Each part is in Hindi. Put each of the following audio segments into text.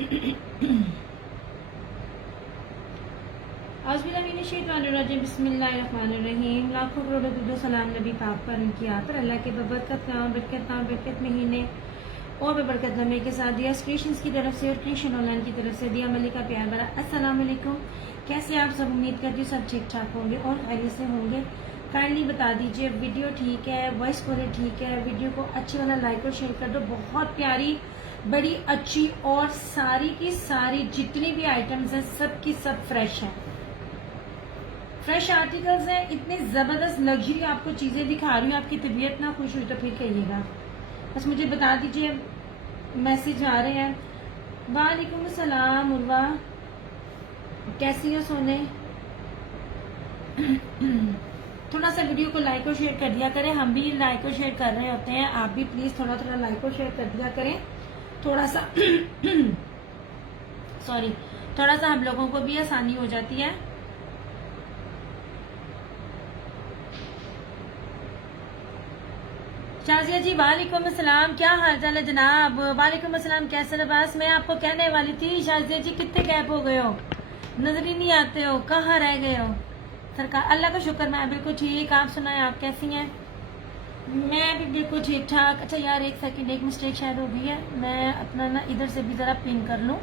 बिस्मिल्लाहिर्रहमानिर्रहीम। लाखों करोड़ों दुरूद सलाम नबी पाक पर, उनकी याद पर, अल्लाह के बरकत महीने और बरकत लम्हे के साथ दिया क्रिएशंस की तरफ से और क्रिएशन ऑनलाइन की तरफ से दिया मलिका प्यार भरा अस्सलाम वालेकुम। कैसे आप सब? उम्मीद करती हूँ सब ठीक ठाक होंगे और खैरियत से होंगे। काइंडली बता दीजिए वीडियो ठीक है, वॉइस क्वालिटी ठीक है, वीडियो को अच्छी वाला लाइक और शेयर कर दो। बहुत प्यारी, बड़ी अच्छी और सारी की सारी जितनी भी आइटम्स हैं सब की सब फ्रेश है, फ्रेश आर्टिकल्स हैं। इतने जबरदस्त लग्जरी आपको चीजें दिखा रही हूँ। आपकी तबीयत ना खुश हुई तो फिर कहिएगा, बस मुझे बता दीजिए। मैसेज आ रहे हैं। वालेकुम सलाम उर्वा, कैसी हो सोने? थोड़ा सा वीडियो को लाइक और शेयर कर दिया करें, हम भी लाइक और शेयर कर रहे होते हैं, आप भी प्लीज थोड़ा थोड़ा लाइक और शेयर कर दिया करें। थोड़ा सा सॉरी, थोड़ा सा हम लोगों को भी आसानी हो जाती है। शाजिया जी वालेकुम अस्सलाम, क्या हाल चाल है जनाब? वालेकुम अस्सलाम, कैसे लिबास? मैं आपको कहने वाली थी शाजिया जी, कितने गैप हो गए हो, नजर ही नहीं आते हो, कहाँ रह गए हो? सरकार अल्लाह का शुक्र, मैं बिल्कुल ठीक। आप सुनाएं, आप कैसी हैं? मैं भी बिल्कुल ठीक ठाक। अच्छा यार एक सेकंड, एक मिस्टेक शायद हो गई है। मैं अपना ना इधर से भी जरा पिन कर लूँ,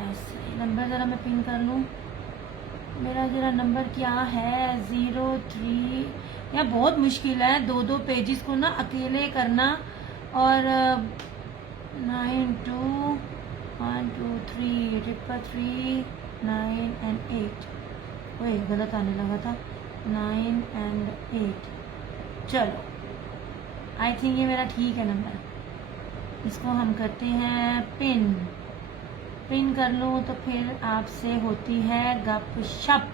ऐसे नंबर जरा मैं पिन कर लूँ। मेरा जरा नंबर क्या है? 03। यार बहुत मुश्किल है दो दो पेजेस को ना अकेले करना। और 921233 9 और 8। वही गलत आने लगा था, 9 और 8। चलो आई थिंक ये मेरा ठीक है नंबर। इसको हम करते हैं पिन। पिन कर लूँ तो फिर आपसे होती है गपशप।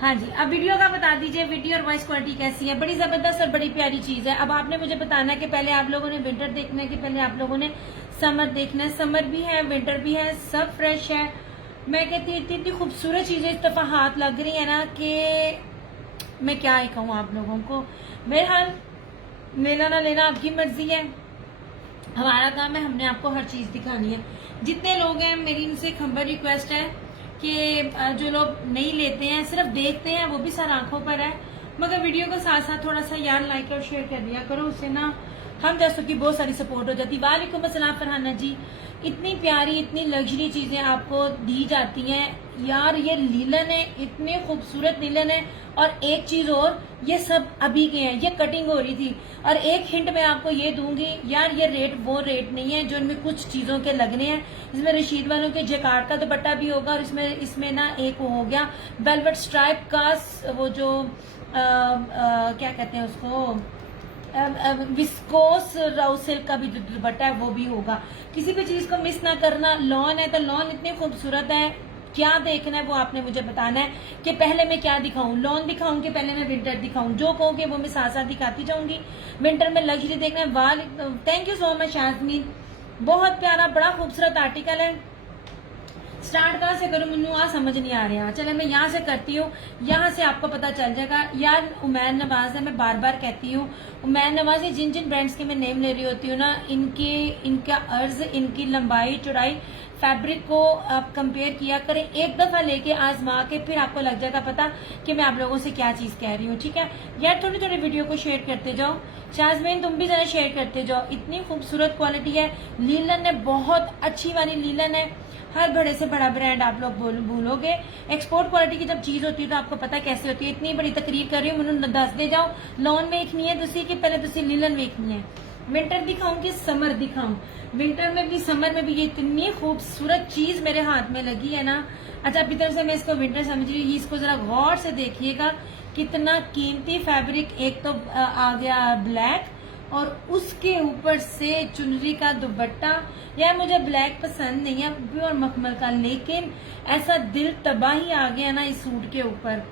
हाँ जी, अब वीडियो का बता दीजिए, वीडियो और वॉइस क्वालिटी कैसी है? बड़ी जबरदस्त और बड़ी प्यारी चीज है। अब आपने मुझे बताना है कि पहले आप लोगों ने विंटर देखना है कि पहले आप लोगों ने समर देखना है। समर भी है, विंटर भी है, सब फ्रेश है। मैं कहती हूँ इतनी खूबसूरत चीजें इस दफा हाथ लग रही है ना कि मैं क्या ही कहूँ आप लोगों को। बहरहाल लेना ना लेना आपकी मर्जी है, हमारा काम है हमने आपको हर चीज दिखानी है। जितने लोग हैं मेरी इनसे खंबर रिक्वेस्ट है कि जो लोग नहीं लेते हैं सिर्फ देखते हैं, वो भी सर आंखों पर है, मगर वीडियो के साथ साथ थोड़ा सा यार लाइक और शेयर कर दिया करो, उससे ना हम जैसों की बहुत सारी सपोर्ट हो जाती। वालेकुम अस्सलाम फरहाना जी, इतनी प्यारी इतनी लग्जरी चीजें आपको दी जाती हैं यार। ये लीलन है, इतने खूबसूरत लीलन है। और एक चीज और, ये सब अभी के हैं, ये कटिंग हो रही थी। और एक हिंट मैं आपको ये दूंगी यार, ये रेट वो रेट नहीं है जो इनमें कुछ चीजों के लगने हैं। इसमें रशीद वालों के जैकार्ड का दुपट्टा भी होगा, और इसमें ना एक वो हो गया वेलवेट स्ट्राइप का, वो जो क्या कहते हैं उसको, विस्कोस राउ सिल्क का भी दुपट्टा है, वो भी होगा। किसी भी चीज को मिस ना करना। लॉन है तो लॉन इतनी खूबसूरत है, क्या देखना है वो आपने मुझे बताना है कि पहले मैं क्या दिखाऊं, लॉन दिखाऊं कि पहले मैं विंटर दिखाऊं। जो कहोगे वो मैं साथ साथ दिखाती जाऊंगी। विंटर में लग्जरी देखना है। वाल thank you so much Yasmin, बहुत प्यारा बड़ा खूबसूरत आर्टिकल है। स्टार्ट कहाँ से करूं, मुन्नू आ समझ नहीं आ रहा। चले मैं यहाँ से करती हूँ, यहाँ से आपको पता चल जाएगा। यार उमैर नवाज है, मैं बार बार कहती हूँ उमैर नवाज, जिन जिन ब्रांड्स के मैं नेम ले रही होती हूँ ना, इनका अर्ज, इनकी लंबाई चौड़ाई, फैब्रिक को आप कंपेयर किया करें, एक दफा लेके आजमा के फिर आपको लग जाएगा पता कि मैं आप लोगों से क्या चीज कह रही हूँ। ठीक है यार, थोड़ी थोड़ी वीडियो को शेयर करते जाओ। शाजमीन तुम भी जरा शेयर करते जाओ। इतनी खूबसूरत क्वालिटी है, लीलन है, बहुत अच्छी वाली लीलन है। हर बड़े से बड़ा ब्रांड आप लोग भूलोगे। एक्सपोर्ट क्वालिटी की जब चीज होती है तो आपको पता कैसे होती है। इतनी बड़ी तकरीर कर रही हूँ, मुझे दस दे जाओ। लॉन वेखनी है तुसी कि पहले तुसी लीलन वेखनी है? विंटर दिखाऊं कि समर दिखाऊं? विंटर में भी समर में भी ये इतनी खूबसूरत चीज मेरे हाथ में लगी है ना। अच्छा भीतर से मैं इसको विंटर समझ रही हूँ। इसको जरा गौर से देखिएगा, कितना कीमती फैब्रिक। एक तो आ गया ब्लैक, और उसके ऊपर से चुनरी का दुपट्टा। यार मुझे ब्लैक पसंद नहीं है, प्योर मखमल का, लेकिन ऐसा दिल तबाही आ गया ना इस सूट के ऊपर,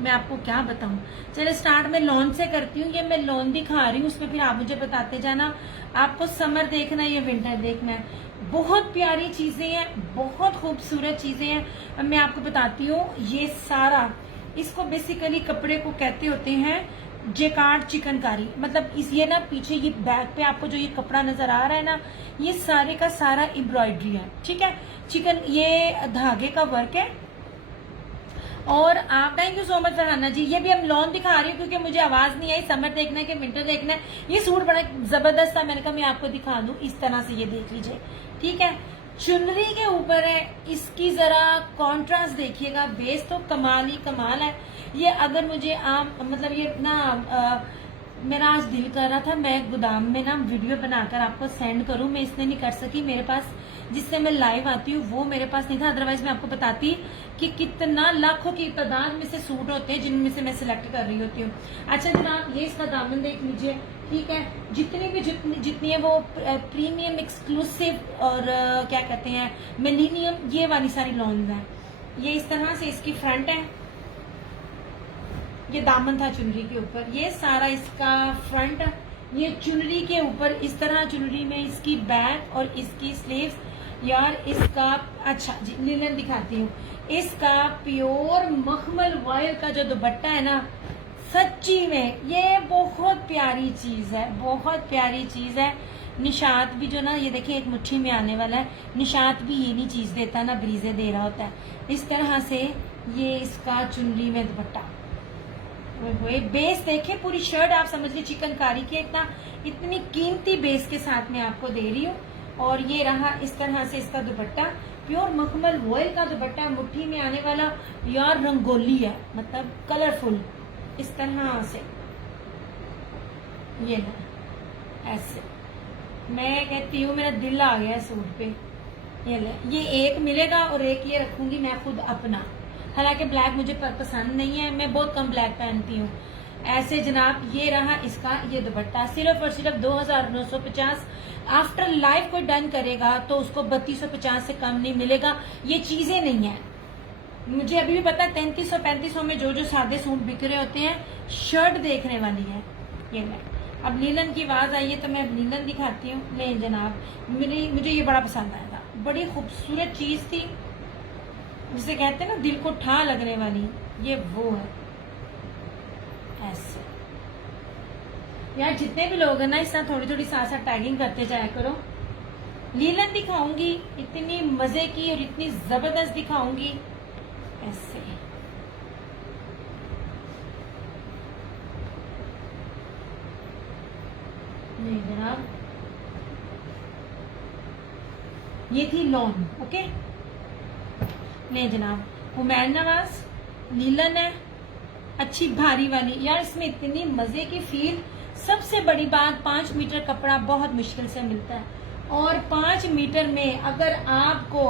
मैं आपको क्या बताऊं। चले स्टार्ट में लॉन से करती हूँ। ये मैं लॉन दिखा रही हूँ, उसमें फिर आप मुझे बताते जाना आपको समर देखना है या विंटर देखना है। बहुत प्यारी चीजें हैं, बहुत खूबसूरत चीजें हैं। अब मैं आपको बताती हूँ, ये सारा इसको बेसिकली कपड़े को कहते होते हैं जेकार्ड चिकनकारी, मतलब इस ये ना पीछे ये बैक पे आपको जो ये कपड़ा नजर आ रहा है ना, ये सारे का सारा एम्ब्रॉयडरी है, ठीक है। चिकन ये धागे का वर्क है। और आप thank you so much Farhana ji. ये भी हम लॉन दिखा रही हूँ क्योंकि मुझे आवाज नहीं आई, समर देखना है कि विंटर देखना है। ये सूट बड़ा जबरदस्त था, मैंने कहा मैं आपको दिखा दूं इस तरह से, ये देख लीजिए, ठीक है। चुनरी के ऊपर है, इसकी जरा कॉन्ट्रास्ट देखिएगा, बेस तो कमाल ही कमाल है। ये अगर मुझे आप मतलब ये ना मेरा आज दिल कर रहा था मैं गोदाम में ना वीडियो बनाकर आपको सेंड करूं, मैं इसलिए नहीं कर सकी, मेरे पास जिससे मैं लाइव आती हूँ वो मेरे पास नहीं था, अदरवाइज मैं आपको बताती कि कितना लाखों की तादाद में से सूट होते हैं जिनमें से मैं सिलेक्ट कर रही होती हूँ। अच्छा जनाब, ये इसका दामन देख लीजिए, ठीक है। जितनी है वो प्रीमियम एक्सक्लूसिव और क्या कहते हैं मिलीनियम, ये वाली सारी लॉन्स हैं। ये इस तरह से इसकी फ्रंट है, ये दामन था चुनरी के ऊपर, ये सारा इसका फ्रंट, ये चुनरी के ऊपर इस तरह चुनरी में इसकी बैक और इसकी स्लीव्स। यार इसका अच्छा जी लिनन दिखाती हूँ, इसका प्योर मखमल वॉयल का जो दुपट्टा है ना, सच्ची में ये बहुत प्यारी चीज है, बहुत प्यारी चीज है। निशात भी जो ना ये देखिए एक मुट्ठी में आने वाला है, निशात भी ये नहीं चीज देता ना, ब्रीजे दे रहा होता है। इस तरह से ये इसका चुनरी में दुपट्टा, बेस देखिए, पूरी शर्ट आप समझ लीजिए चिकनकारी की इतनी कीमती बेस के साथ मैं आपको दे रही हूँ। और ये रहा इस तरह से इसका दुपट्टा, प्योर मखमल वॉयल का दुपट्टा, मुट्ठी में आने वाला, यार रंगोली है, मतलब कलरफुल इस तरह से। ये ना ऐसे मैं कहती हूँ मेरा दिल आ गया सूट पे। ये ले, ये एक मिलेगा और एक ये रखूंगी मैं खुद अपना, हालांकि ब्लैक मुझे पसंद नहीं है, मैं बहुत कम ब्लैक पहनती हूँ। ऐसे जनाब ये रहा इसका ये दुपट्टा, सिर्फ और सिर्फ 2950। आफ्टर लाइव कोई डन करेगा तो उसको 3250 से कम नहीं मिलेगा। ये चीजें नहीं है, मुझे अभी भी पता है 3300-3500 में जो जो सादे सूट बिक रहे होते हैं, शर्ट देखने वाली है। ये मैं अब लीलन की आवाज आई है तो मैं लीलन दिखाती हूँ। नहीं जनाब, मुझे ये बड़ा पसंद आया था, बड़ी खूबसूरत चीज थी, जिसे कहते हैं ना दिल को ठा लगने वाली, ये वो है। ऐसे यार जितने भी लोग हैं ना इस तरह थोड़ी थोड़ी साथ साथ टैगिंग करते जाया करो। लीलन दिखाऊंगी इतनी मजे की और इतनी जबरदस्त दिखाऊंगी। ऐसे नहीं जनाब, ये थी लॉन, ओके। नहीं जनाब, हुमैर नवाज लीलन है, अच्छी भारी वाली। यार इसमें इतनी मजे की फील, सबसे बड़ी बात 5 मीटर कपड़ा बहुत मुश्किल से मिलता है, और 5 मीटर में अगर आपको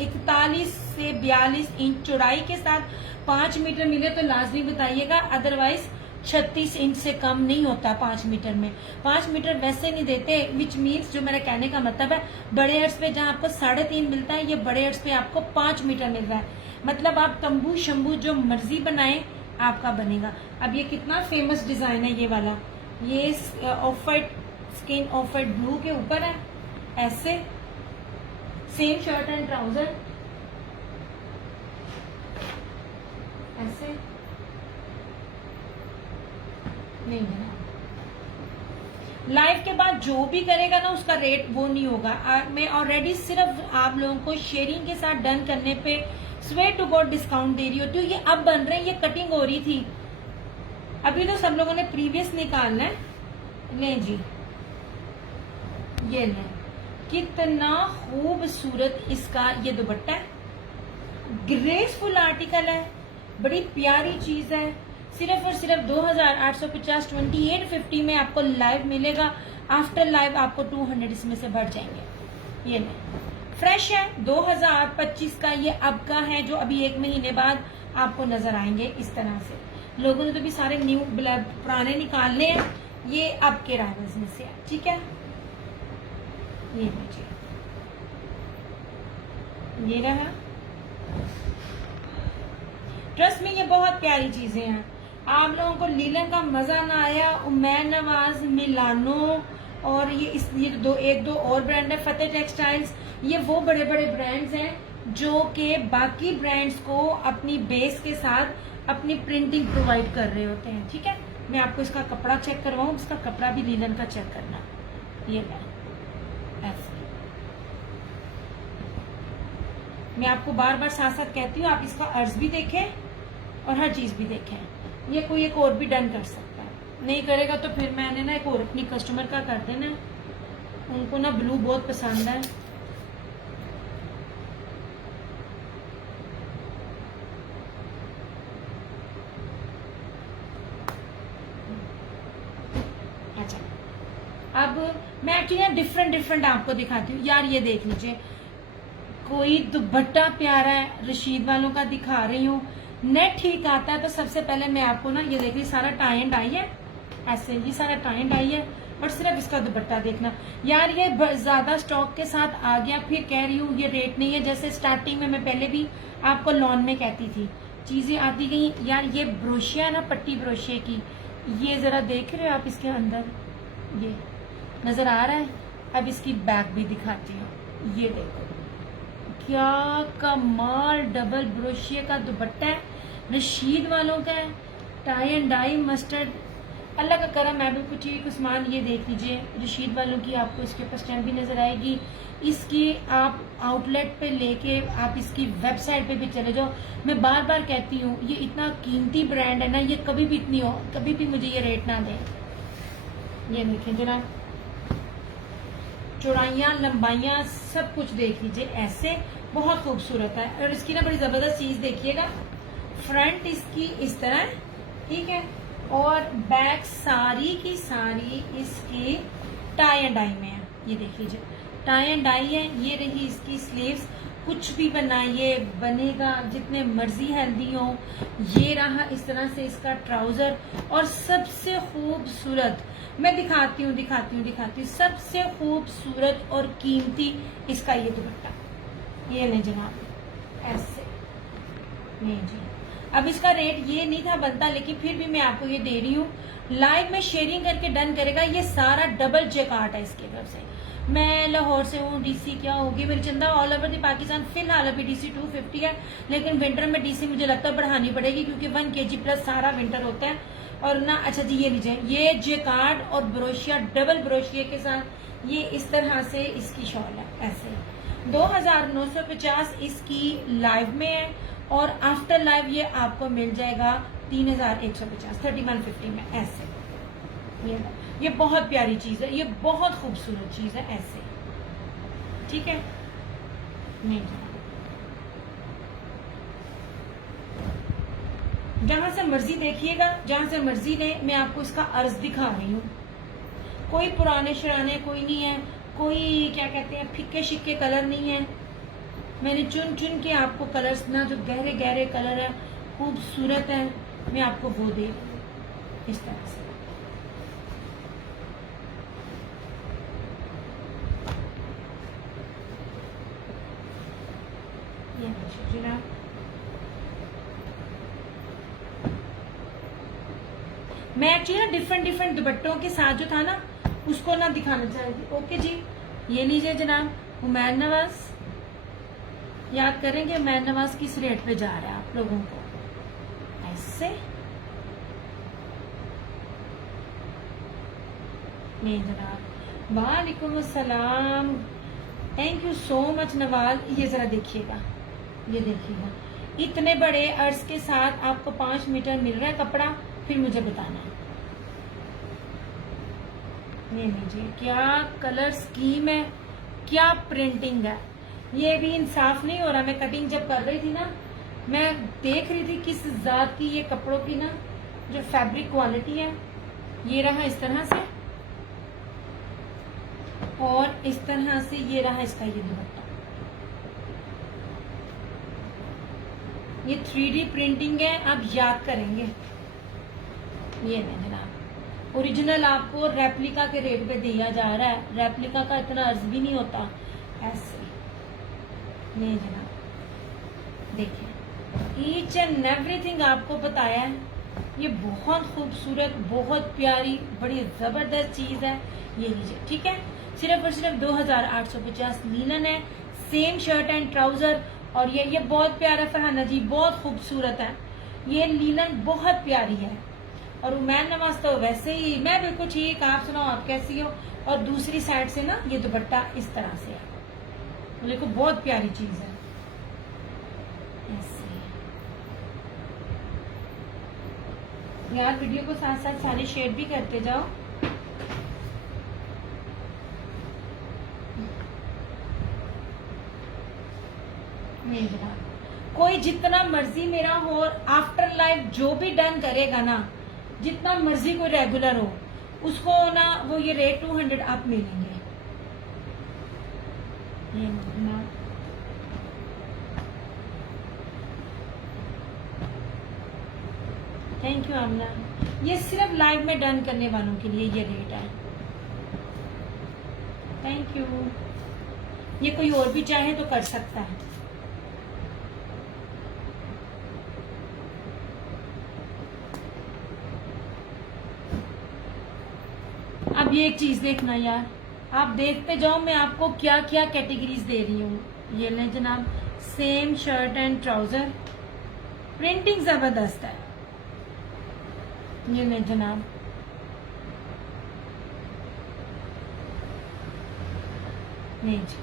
41 से 42 इंच चौड़ाई के साथ 5 मीटर मिले तो लाजमी बताइएगा, अदरवाइज 36 इंच से कम नहीं होता 5 मीटर में। 5 मीटर वैसे नहीं देते, विच मीन्स जो मेरा कहने का मतलब है, बड़े अर्ज पे जहाँ आपको 3.5 मिलता है, ये बड़े अर्ज पे आपको 5 मीटर मिल रहा है। मतलब आप तंबू शंबू जो मर्जी बनाए आपका बनेगा। अब ये कितना फेमस डिजाइन है ये वाला, ये of white skin of white blue के ऊपर है, ऐसे सेम शर्ट एंड ट्राउजर, ऐसे नहीं है। लाइव के बाद जो भी करेगा ना उसका रेट वो नहीं होगा। मैं ऑलरेडी सिर्फ आप लोगों को शेयरिंग के साथ डन करने पे स्वेयर टू गॉड डिस्काउंट दे रही होती हूँ। ये अब बन रहे हैं, ये कटिंग हो रही थी, अभी तो सब लोगों ने प्रीवियस निकालना है। नहीं जी, ये नहीं, कितना खूबसूरत इसका ये दुपट्टा है, ग्रेसफुल आर्टिकल है, बड़ी प्यारी चीज है। सिर्फ और सिर्फ 2850 2850 में आपको लाइव मिलेगा। आफ्टर लाइव आपको 200 इसमें से बढ़ जाएंगे। ये नहीं, फ्रेश है, 2025 का ये अब का है, जो अभी 1 महीने बाद आपको नजर आएंगे इस तरह से। लोगों ने तो भी सारे न्यू पुराने निकालने हैं, ये अब के राइवल्स में से है, ठीक है। ये लीजिए, ये रहा। ट्रस्ट में ये बहुत प्यारी चीजें हैं। आप लोगों को लीलन का मजा ना आया, उमैर नवाज, मिलानो और ये एक दो और ब्रांड है, फतेह टेक्सटाइल्स, ये वो बड़े बड़े ब्रांड्स हैं जो कि बाकी ब्रांड्स को अपनी बेस के साथ अपनी प्रिंटिंग प्रोवाइड कर रहे होते हैं, ठीक है। मैं आपको इसका कपड़ा चेक करवाऊँ, इसका कपड़ा भी लीलन का चेक करना। ये ऐसे मैं आपको बार बार साथ साथ कहती हूँ, आप इसका अर्ज भी देखें और हर चीज भी देखें। ये कोई एक और भी डन कर सकता है, नहीं करेगा तो फिर मैंने ना एक और अपनी कस्टमर का कर देना। उनको ना ब्लू बहुत पसंद है। अच्छा, अब मैं एक्चुअली डिफरेंट आपको दिखाती हूँ यार। ये देख लीजिए, कोई दुपट्टा प्यारा है, रशीद वालों का दिखा रही हूँ। नेट ठीक आता है तो सबसे पहले मैं आपको ना ये देखिए, सारा टाई एंड डाई है ऐसे, ये सारा टाई एंड डाई है। और सिर्फ इसका दुपट्टा देखना यार, ये ज्यादा स्टॉक के साथ आ गया। फिर कह रही हूँ ये रेट नहीं है, जैसे स्टार्टिंग में मैं पहले भी आपको लॉन में कहती थी, चीजें आती गई यार। ये ब्रोशिया ना, पट्टी ब्रोशिया की, ये जरा देख रहे हो आप, इसके अंदर ये नजर आ रहा है। अब इसकी बैक भी दिखाती हूँ, ये देखो क्या कमाल डबल ब्रोशिया का दुपट्टा है, रशीद वालों का है, टाई एंड डाई मस्टर्ड। अल्लाह का करम है बिल्कुल ठीक उस्मान। ये देख लीजिए रशीद वालों की, आपको इसके ऊपर स्टैम्प भी नजर आएगी। इसकी आप आउटलेट पे लेके आप इसकी वेबसाइट पे भी चले जाओ। मैं बार बार कहती हूँ ये इतना कीमती ब्रांड है ना, ये कभी भी इतनी हो, कभी भी मुझे ये रेट ना दे। ये देखें जरा, चौड़ाइयाँ लंबाइयाँ सब कुछ देख लीजिए, ऐसे बहुत खूबसूरत है। और इसकी ना बड़ी जबरदस्त चीज देखिएगा, फ्रंट इसकी इस तरह है, ठीक है, और बैक सारी की सारी इसकी टाई एंड डाई में है। ये देख लीजिए टाई एंड डाई है। ये रही इसकी स्लीव्स, कुछ भी बनाइए बनेगा, जितने मर्जी हेल्दी हो। ये रहा इस तरह से इसका ट्राउजर। और सबसे खूबसूरत मैं दिखाती हूँ, सबसे खूबसूरत और कीमती इसका ये दुपट्टा, ये नहीं जनाब, ऐसे नहीं जी। अब इसका रेट ये नहीं था बनता, लेकिन फिर भी मैं आपको ये दे रही हूँ। लाइव में शेयरिंग करके डन करेगा। ये सारा डबल जैकार्ड है इसकी तरफ से। मैं लाहौर से हूँ, डीसी क्या होगी मेरी चंदा, ऑल ओवर दी पाकिस्तान। फिलहाल अभी डीसी 250 है, लेकिन विंटर में डीसी मुझे लगता है बढ़ानी पड़ेगी, क्योंकि 1 kg प्लस सारा विंटर होता है। और ना अच्छा जी, ये लीजिए, ये जैकार्ड और ब्रोशिया, डबल ब्रोशिया के साथ ये इस तरह से इसकी शॉल है ऐसे। 2950 इसकी लाइव में है, और आफ्टर लाइव ये आपको मिल जाएगा 3150, 3150 में ऐसे। ये बहुत प्यारी चीज है, ये बहुत खूबसूरत चीज है ऐसे, ठीक है। नहीं, जहां से मर्जी देखिएगा, जहां से मर्जी लें। मैं आपको इसका अर्ज दिखा रही हूँ। कोई पुराने शराने कोई नहीं है, कोई क्या कहते हैं फिक्के शिक्के कलर नहीं है। मैंने चुन चुन के आपको कलर्स ना, जो गहरे गहरे कलर है, खूबसूरत है, मैं आपको वो दे रही हूँ इस तरह से। ये जनाब, मैं एक्चुअली डिफरेंट दुपट्टों के साथ जो था ना, उसको ना दिखाना चाहती। ओके जी, ये लीजिए जनाब, उमैर नवाज। याद करेंगे उमैर नवाज किस रेट पे जा रहा है आप लोगों को, ऐसे। नहीं जनाब, वालेकुम अस्सलाम, thank you so much Nawaz. ये जरा देखिएगा, ये देखिएगा, इतने बड़े अर्ज के साथ आपको 5 मीटर मिल रहा है कपड़ा, फिर मुझे बताना। नहीं जी, क्या कलर स्कीम है, क्या प्रिंटिंग है। ये भी इंसाफ नहीं हो रहा। मैं कटिंग जब कर रही थी ना, मैं देख रही थी किस जात की ये कपड़ों की ना जो फैब्रिक क्वालिटी है। ये रहा इस तरह से, और इस तरह से ये रहा इसका ये दुपट्टा। ये 3D प्रिंटिंग है, आप याद करेंगे। ये नहीं जनाब, ओरिजिनल आपको रेप्लिका के रेट पे दिया जा रहा है। रेप्लिका का इतना अर्ज भी नहीं होता ऐसे। ये जनाब देखिए, ईच एंड एवरीथिंग आपको बताया है। ये बहुत खूबसूरत, बहुत प्यारी, बड़ी जबरदस्त चीज है। ये लीजिए, ठीक है, सिर्फ और सिर्फ 2850 लीलन है, सेम शर्ट एंड ट्राउजर। और ये बहुत प्यारा फरहाना जी, बहुत खूबसूरत है। ये लीलन बहुत प्यारी है, और उमैन नवाज तो वैसे ही, मैं बिल्कुल ठीक, आप सुनाओ आप कैसी हो। और दूसरी साइड से ना ये दुपट्टा इस तरह से है, देखो बहुत प्यारी चीज है ऐसे। यार वीडियो को साथ साथ सारे शेयर भी करते जाओ। नहीं जनाब, कोई जितना मर्जी मेरा हो, आफ्टर लाइफ जो भी डन करेगा ना, जितना मर्जी कोई रेगुलर हो, उसको ना वो ये रेट 200 आप मिलेंगे। थैंक यू आमना, ये सिर्फ लाइव में डन करने वालों के लिए ये रेट है। Thank you. ये कोई और भी चाहे तो कर सकता है। अब ये एक चीज देखना यार, आप देखते जाओ मैं आपको क्या क्या कैटेगरीज दे रही हूँ। ये लें जनाब, same shirt and trouser, printing जबरदस्त है। ये लें जनाब, नहीं जी,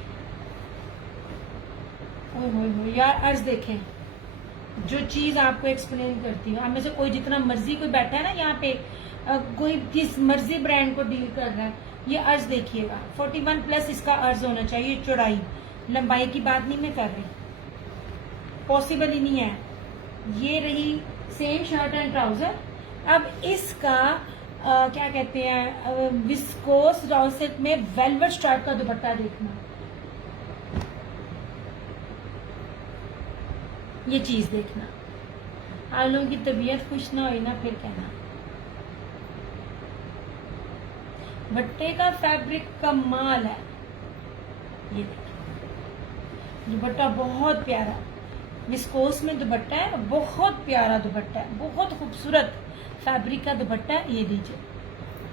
ओह यार अर्ज देखें, जो चीज आपको एक्सप्लेन करती हूँ। आप में से कोई जितना मर्जी कोई बैठा है ना यहाँ पे, कोई किस मर्जी ब्रांड को डील कर रहा है, ये अर्ज देखिएगा 41+ इसका अर्ज होना चाहिए। चौड़ाई लंबाई की बात नहीं मैं कर रही, पॉसिबल ही नहीं है। ये रही सेम शर्ट एंड ट्राउजर। अब इसका क्या कहते हैं, विस्कोस रॉसेट में वेलवेट स्ट्राइप का दुपट्टा देखना, ये चीज देखना। आप लोगों की तबीयत खुश ना हुई ना फिर कहना। दुपट्टे का फैब्रिक कमाल है, ये देखिए दुपट्टा बहुत प्यारा, विस्कोस में दुपट्टा है, बहुत प्यारा दुपट्टा है, बहुत खूबसूरत फैब्रिक का दुपट्टा है। ये दीजिए,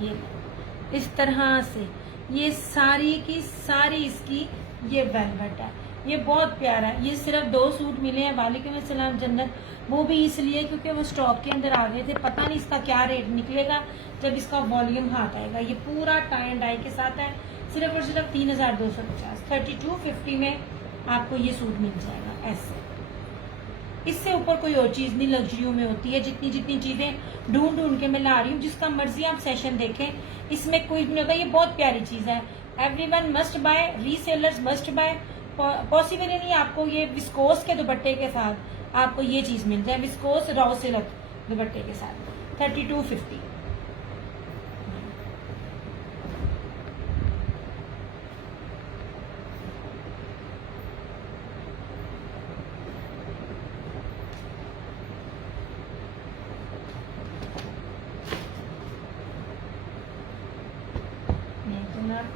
ये इस तरह से ये सारी की सारी इसकी ये वेलवेट है, ये बहुत प्यारा है। ये सिर्फ 2 सूट मिले हैं, वालेकुम अस्सलाम जन्नत, वो भी इसलिए क्योंकि वो स्टॉक के अंदर आ गए थे। पता नहीं इसका क्या रेट निकलेगा जब इसका वॉल्यूम हाथ आएगा। ये पूरा टाई एंड डाई के साथ है, सिर्फ और सिर्फ 3250, 3250 में आपको ये सूट मिल जाएगा ऐसे। इससे ऊपर कोई और चीज नहीं लग्जरियों में होती है। जितनी जितनी चीजें ढूंढ ढूंढ के मैं ला रही हूँ, जिसका मर्जी आप सेशन देखें, इसमें कोई नहीं होगा। ये बहुत प्यारी चीज है, everyone must buy, resellers must buy. Possible ही नहीं आपको ये विस्कोस के दुपट्टे के साथ आपको ये चीज मिल जाए, विस्कोस रॉ सिल्क दुपट्टे के साथ 3250।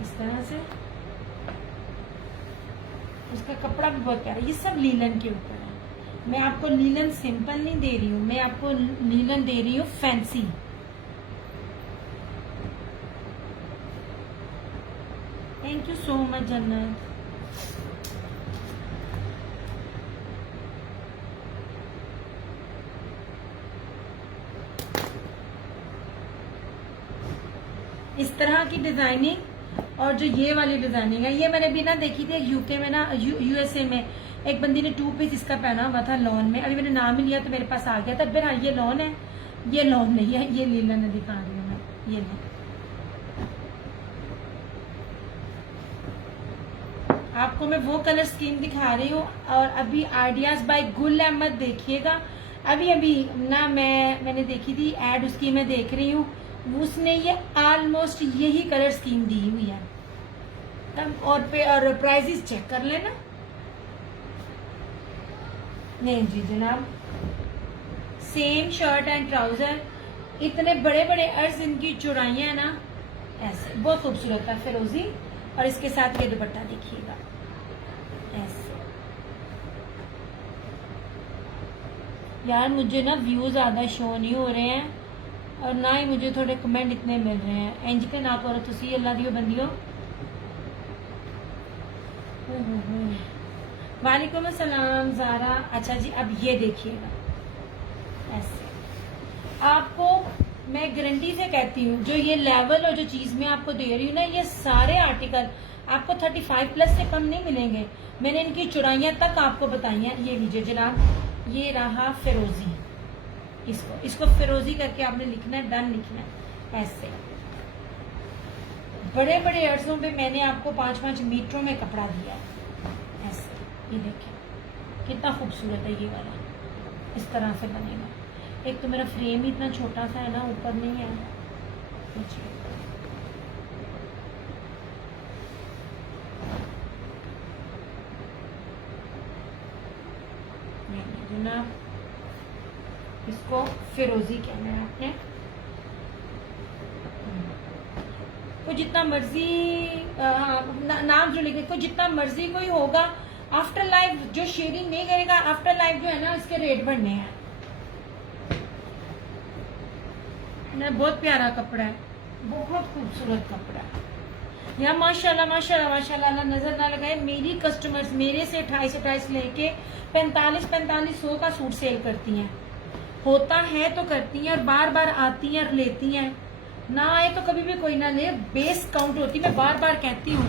इस तरह से उसका कपड़ा भी बहुत प्यारा। ये सब लीलन के ऊपर है। मैं आपको लीलन सिंपल नहीं दे रही हूँ, मैं आपको लीलन दे रही हूँ fancy. Thank you so much जन्नत। इस तरह की डिजाइनिंग और जो ये वाली डिजाइनिंग है, ये मैंने भी ना देखी थी यूके में ना, यूएसए में एक बंदी ने 2 पीस इसका पहना हुआ था लॉन में। अभी मैंने नाम ही लिया तो मेरे पास आ गया था। फिर हाँ ये लॉन है, ये लॉन नहीं है, ये लीलन है, दिखा रही हूँ मैं। ये नहीं, आपको मैं वो कलर स्कीम दिखा रही हूँ। और अभी आइडियाज बाय गुल अहमद देखिएगा। अभी अभी ना मैंने देखी थी एड, उसकी मैं देख रही हूँ, उसने ये ऑलमोस्ट यही कलर स्कीम दी हुई है। और प्राइसेस चेक कर लेना। नहीं जी जनाब, सेम शर्ट एंड ट्राउजर, इतने बड़े बड़े अर्ज इनकी चौड़ाइयां है ना, ऐसे बहुत खूबसूरत है फिरोजी। और इसके साथ ये दुपट्टा देखिएगा ऐसे। यार मुझे ना व्यू ज्यादा शो नहीं हो रहे हैं और ना ही मुझे थोड़े कमेंट इतने मिल रहे हैं। इंज पे ना करो तुसी, अल्लाह दियो बंदियो। वालेकुम अस्सलाम जारा। अच्छा जी, अब ये देखिएगा ऐसे, आपको मैं गारंटी से कहती हूँ, जो ये लेवल और जो चीज मैं आपको दे रही हूँ ना, ये सारे आर्टिकल आपको 35 प्लस से कम नहीं मिलेंगे। मैंने इनकी चौड़ाइयाँ तक आपको बताई हैं। ये लीजिए जनाब, ये रहा फिरोजी, इसको फिरोजी करके आपने लिखना है, डन लिखना है। ऐसे बड़े बड़े अर्जों पे मैंने आपको 5-5 मीटरों में कपड़ा दिया है। ऐसे ये देखें कितना खूबसूरत है ये वाला, इस तरह से बनेगा। एक तो मेरा फ्रेम ही इतना छोटा सा है ना, ऊपर नहीं है। जनाब इसको फिरोजी कहना है आपने। कोई जितना मर्जी नाम जो लिखे, कोई जितना मर्जी कोई होगा, आफ्टर लाइफ जो शेडिंग नहीं करेगा, आफ्टर लाइफ जो है ना, इसके रेट बढ़ने हैं ना। बहुत प्यारा कपड़ा है, बहुत खूबसूरत कपड़ा है। यहाँ माशाल्लाह माशाल्लाह माशाल्लाह, नजर ना लगाए, मेरी कस्टमर्स मेरे से 28 लेके 4500 का सूट सेल करती हैं। होता है तो करती हैं और बार बार आती हैं और लेती हैं। ना आए तो कभी भी कोई ना ले, बेस काउंट होती। मैं बार बार कहती हूँ,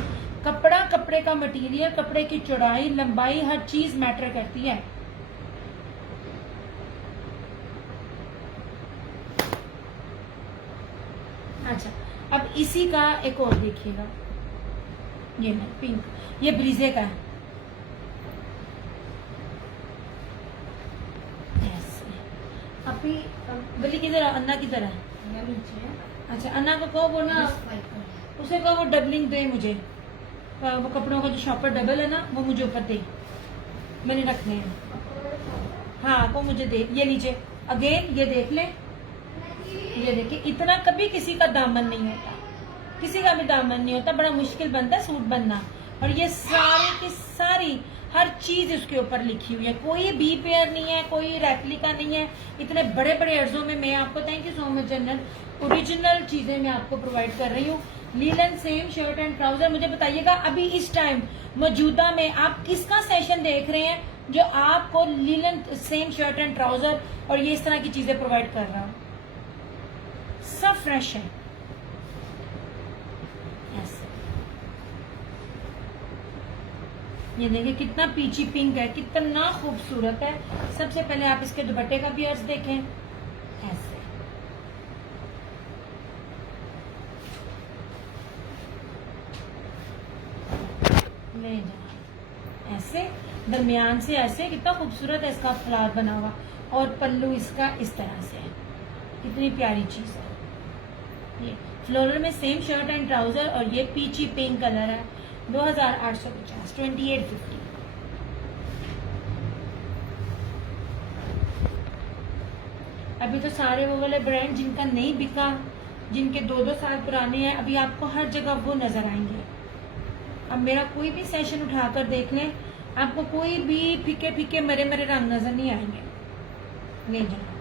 कपड़ा, कपड़े का मटेरियल, कपड़े की चौड़ाई, लंबाई, हर चीज मैटर करती है। अच्छा, अब इसी का एक और देखिएगा, ये ना पिंक, ये ब्रीजे का है। अभी बल्ली किधर है, अन्ना किधर है? अच्छा, अन्ना को कहो वो ना, उसे कहो वो डबलिंग दे मुझे, वो कपड़ों का जो शॉपर डबल है ना, वो मुझे ऊपर दे, मैंने रखने हैं। हाँ, वो मुझे दे। ये लीजिए अगेन, ये देख ले, ये देखिए, इतना कभी किसी का दामन नहीं होता, किसी का भी दामन नहीं होता। बड़ा मुश्किल बनता है सूट बनना। और ये सारी की सारी हर चीज उसके ऊपर लिखी हुई है, कोई बी पेयर नहीं है, कोई रेप्लिका नहीं है। इतने बड़े बड़े अर्जों में मैं आपको, thank you so much general, original चीजें मैं आपको प्रोवाइड कर रही हूँ। Linen same shirt and trouser. मुझे बताइएगा अभी इस टाइम मौजूदा में आप किसका सेशन देख रहे हैं जो आपको linen same shirt and trouser और ये इस तरह की चीजें प्रोवाइड कर रहा हूँ। सब फ्रेश है। ये देखिए कितना पीची पिंक है, कितना खूबसूरत है। सबसे पहले आप इसके दुपट्टे का भी अर्ज देखें। ऐसे ले जाना, ऐसे दरमियान से ऐसे, कितना खूबसूरत है इसका फ्लावर बना हुआ। और पल्लू इसका इस तरह से है, कितनी प्यारी चीज है। ये फ्लोरल में सेम शर्ट एंड ट्राउजर और ये पीची पिंक कलर है। 2850, 2850। अभी तो सारे वो वाले ब्रांड जिनका नहीं बिका, जिनके 2-2 साल पुराने हैं, अभी आपको हर जगह वो नजर आएंगे। अब मेरा कोई भी सेशन उठाकर देख लें, आपको कोई भी फीके फीके मरे मरे रंग नजर नहीं आएंगे। ले जाओ।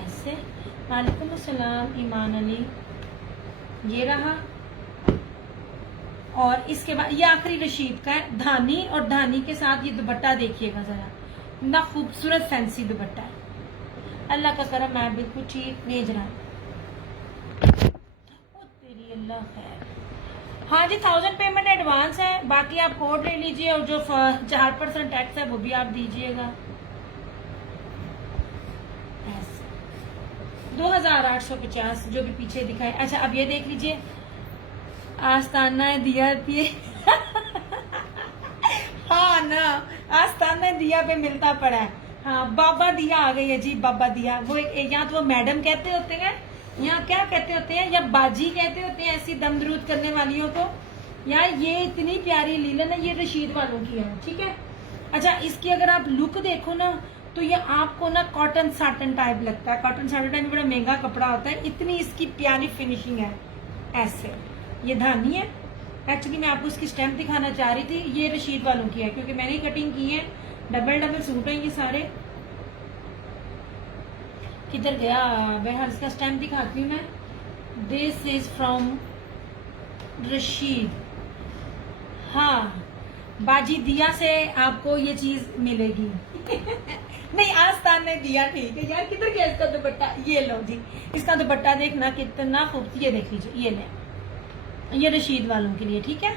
ऐसे। वालेकुम अस्सलाम ईमान अली। ये रहा। और इसके बाद ये आखिरी रशीद का है, धानी, और धानी के साथ ये दुपट्टा देखिएगा जरा, इतना खूबसूरत फैंसी दुपट्टा है। अल्लाह का करम है, बिल्कुल ठीक भेज रहा है। तेरी अल्लाह खैर। हाँ जी, 1000 पेमेंट एडवांस है, बाकी आप कोड ले लीजिए और जो 4% टैक्स है वो भी आप दीजिएगा। 2850 जो भी पीछे दिखाए। अच्छा, अब ये देख लीजिए, आस्ताना दिया पे हाँ ना, आस्ताना दिया पे मिलता पड़ा है। हाँ, बाबा दिया आ गई है जी, बाबा दिया। वो यहाँ तो वो मैडम कहते होते हैं, यहाँ क्या कहते होते हैं, या बाजी कहते होते हैं ऐसी दमदरूद करने वालियों को। यार ये इतनी प्यारी लीलन है, ये रशीद वालों की है, ठीक है। अच्छा, इसकी अगर आप लुक देखो ना, तो ये आपको ना कॉटन साटन टाइप लगता है। कॉटन साटन टाइप में बड़ा महंगा कपड़ा होता है, इतनी इसकी प्यारी फिनिशिंग है। ऐसे ये धानी है। एक्चुअली मैं आपको इसकी स्टैम्प दिखाना चाह रही थी, ये रशीद वालों की है क्योंकि मैंने ही कटिंग की है। डबल सूट है ये सारे। किधर गया बहर, इसका स्टैम्प दिखाती हूँ मैं। दिस इज फ्रॉम रशीद, हाँ बाजी दिया से आपको ये चीज मिलेगी। नहीं आस्तान ने दिया, ठीक है यार। किधर गया इसका दुपट्टा? ये लो जी, इसका दुपट्टा देखना कितना खूबसूरत, ये देख लीजिए, ये ले, ये रशीद वालों के लिए, ठीक है।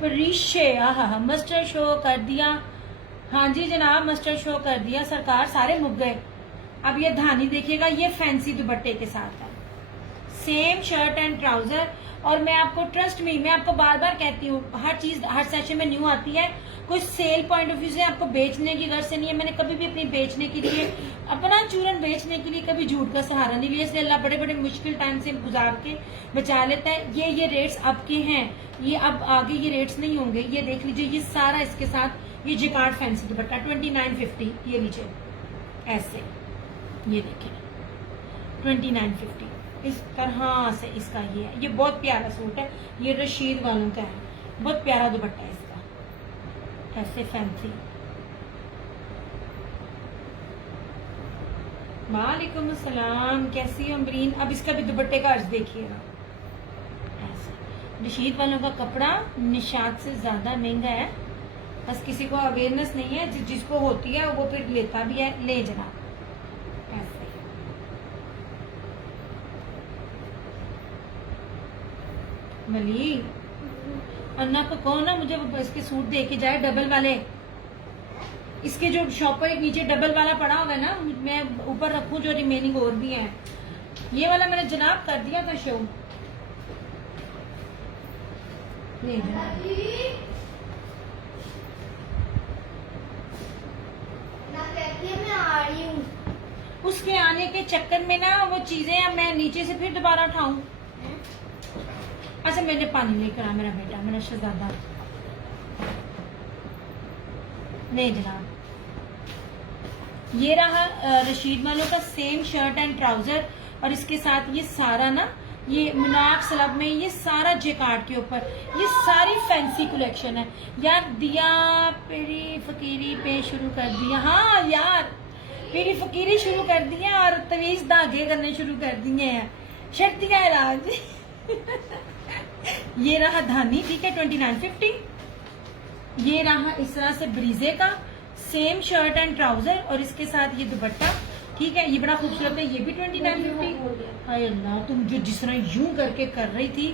परिशे, आहा मस्टर्ड शो कर दिया, हाँ जी जनाब मस्टर्ड शो कर दिया सरकार, सारे मुक गए। अब ये धानी देखिएगा, ये फैंसी दुपट्टे के साथ है, सेम शर्ट एंड ट्राउजर। और मैं आपको ट्रस्ट मी, मैं आपको बार बार कहती हूँ, हर चीज हर सेशन में न्यू आती है, कोई सेल पॉइंट ऑफ व्यू से आपको बेचने की गर्ज से नहीं है। मैंने कभी भी अपनी बेचने के लिए, अपना चूरन बेचने के लिए कभी झूठ का सहारा नहीं लिया, इसलिए अल्लाह बड़े बड़े मुश्किल टाइम से गुजार के बचा लेता है। ये रेट्स अब के हैं, ये अब आगे ये रेट्स नहीं होंगे। ये देख लीजिए, ये सारा इसके साथ ये जिकार्ड फैंसी दुपट्टा 2950, ये लीजिए ऐसे, ये देखिए 2950 इस तरह से इसका ये है। ये बहुत प्यारा सूट है, ये रशीद वालों का है, बहुत प्यारा दुपट्टा है इसका, ऐसे फैंसी। वालेकुम अस्सलाम, कैसी हो अमरीन? अब इसका भी दुपट्टे का अर्ज देखिएगा, ऐसे। रशीद वालों का कपड़ा निशात से ज्यादा महंगा है, बस किसी को अवेयरनेस नहीं है, जिसको होती है वो फिर लेता भी है, ले जनाब ऐसे। मली अन्ना को कहो ना मुझे इसके सूट दे के जाए डबल वाले, इसके जो शॉप पर एक नीचे डबल वाला पड़ा होगा ना, मैं ऊपर रखूं जो रिमेनिंग और भी है। ये वाला मैंने जनाब कर दिया था शो, नहीं मैं आ रही हूँ। उसके आने के चक्कर में ना वो चीजें अब मैं नीचे से फिर दोबारा उठाऊं। अच्छा मैंने पानी लेकर आ, मेरा बेटा, मेरा शहजादा। नहीं जनाब, ये रहा रशीद वालों का सेम शर्ट एंड ट्राउजर, और इसके साथ ये सारा ना, ये मुनाक सलब में ये सारा जेकार्ड के ऊपर, ये सारी फैंसी कलेक्शन है यार। दिया पेरी फकीरी पे शुरू कर दिया, हाँ यार पेरी फकीरी शुरू कर दिया और तवीज धागे करने शुरू कर दिए हैं, शर्तिया राज। ये रहा धानी, ठीक है 2950। ये रहा इस तरह से ब्रीजे का सेम शर्ट एंड ट्राउजर, और इसके साथ ये दुपट्टा, ठीक है, ये बड़ा खूबसूरत है, ये भी 2950। हाय अल्लाह, तुम जो जिस तरह यूं करके कर रही थी,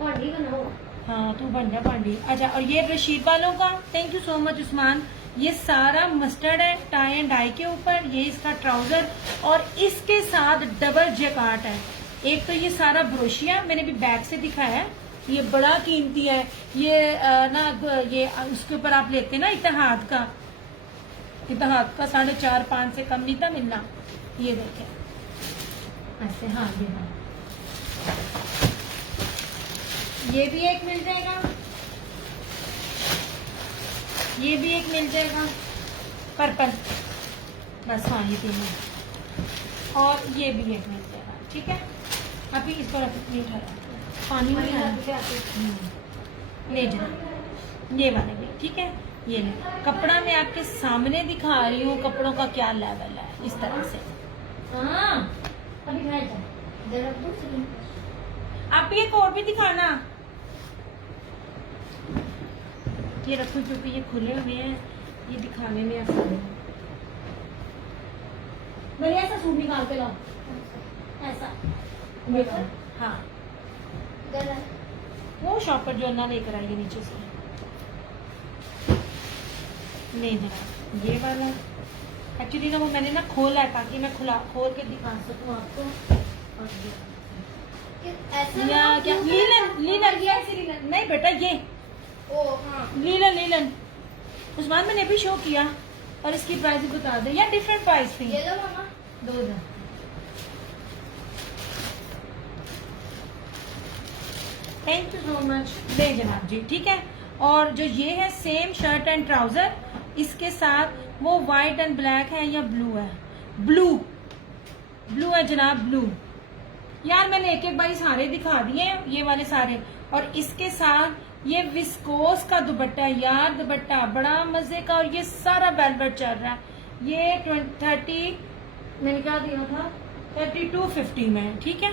पानी बनाओ। हाँ तू बन जा पांडी। अच्छा, और ये रशीद वालों का, thank you so much Usman, ये सारा मस्टर्ड है टाई एंड डाई के ऊपर, ये इसका ट्राउजर और इसके साथ डबल जैकार्ट है। एक तो ये सारा ब्रोशिया मैंने भी बैक से दिखाया है, ये बड़ा कीमती है, ये ये उसके ऊपर आप लेते ना इत्तेहाद का 4.5-5 से कम नहीं था मिलना। ये देखें ऐसे, हाँ ये हाँ, ये भी एक मिल जाएगा, ये भी एक मिल जाएगा पर्पल, बस हाँ ये तीनों, और ये भी एक मिल जाएगा, ठीक है। अभी इसको नहीं उठाया, पानी में ले जाना, ये वाले भी ठीक है। ये ले, कपड़ा मैं आपके सामने दिखा रही हूँ, कपड़ों का क्या लेवल है इस तरह से। हाँ अभी घर जा, आप एक और भी दिखाना। ये रखो क्योंकि ये खुले हुए हैं, ये दिखाने में आसान है। बढ़िया सा सूट निकाल के लाओ, ऐसा हाँ, वो शॉपर जो ना लेकर आइए नीचे से, नहीं देना ये वाला। एक्चुअली ना वो मैंने ना खोला है ताकि मैं खोल के दिखा सकूं आपको। और या क्या लीलन नहीं बेटा, ये लीलन उस्मान मैंने अभी शो किया, और इसकी प्राइस बता दे या डिफरेंट प्राइस थी। 2000। थैंक यू सो मच, ले जनाब जी, ठीक है। और जो ये है सेम शर्ट एंड ट्राउजर, इसके साथ वो व्हाइट एंड ब्लैक है या ब्लू है, ब्लू है जनाब, ब्लू। यार मैंने एक एक बारी सारे दिखा दिए हैं, ये वाले सारे। और इसके साथ ये विस्कोस का दुपट्टा, यार दुपट्टा बड़ा मजे का, और ये सारा वेलवेट चल रहा है। ये 30 मैंने क्या दिया था 3250 में, ठीक है।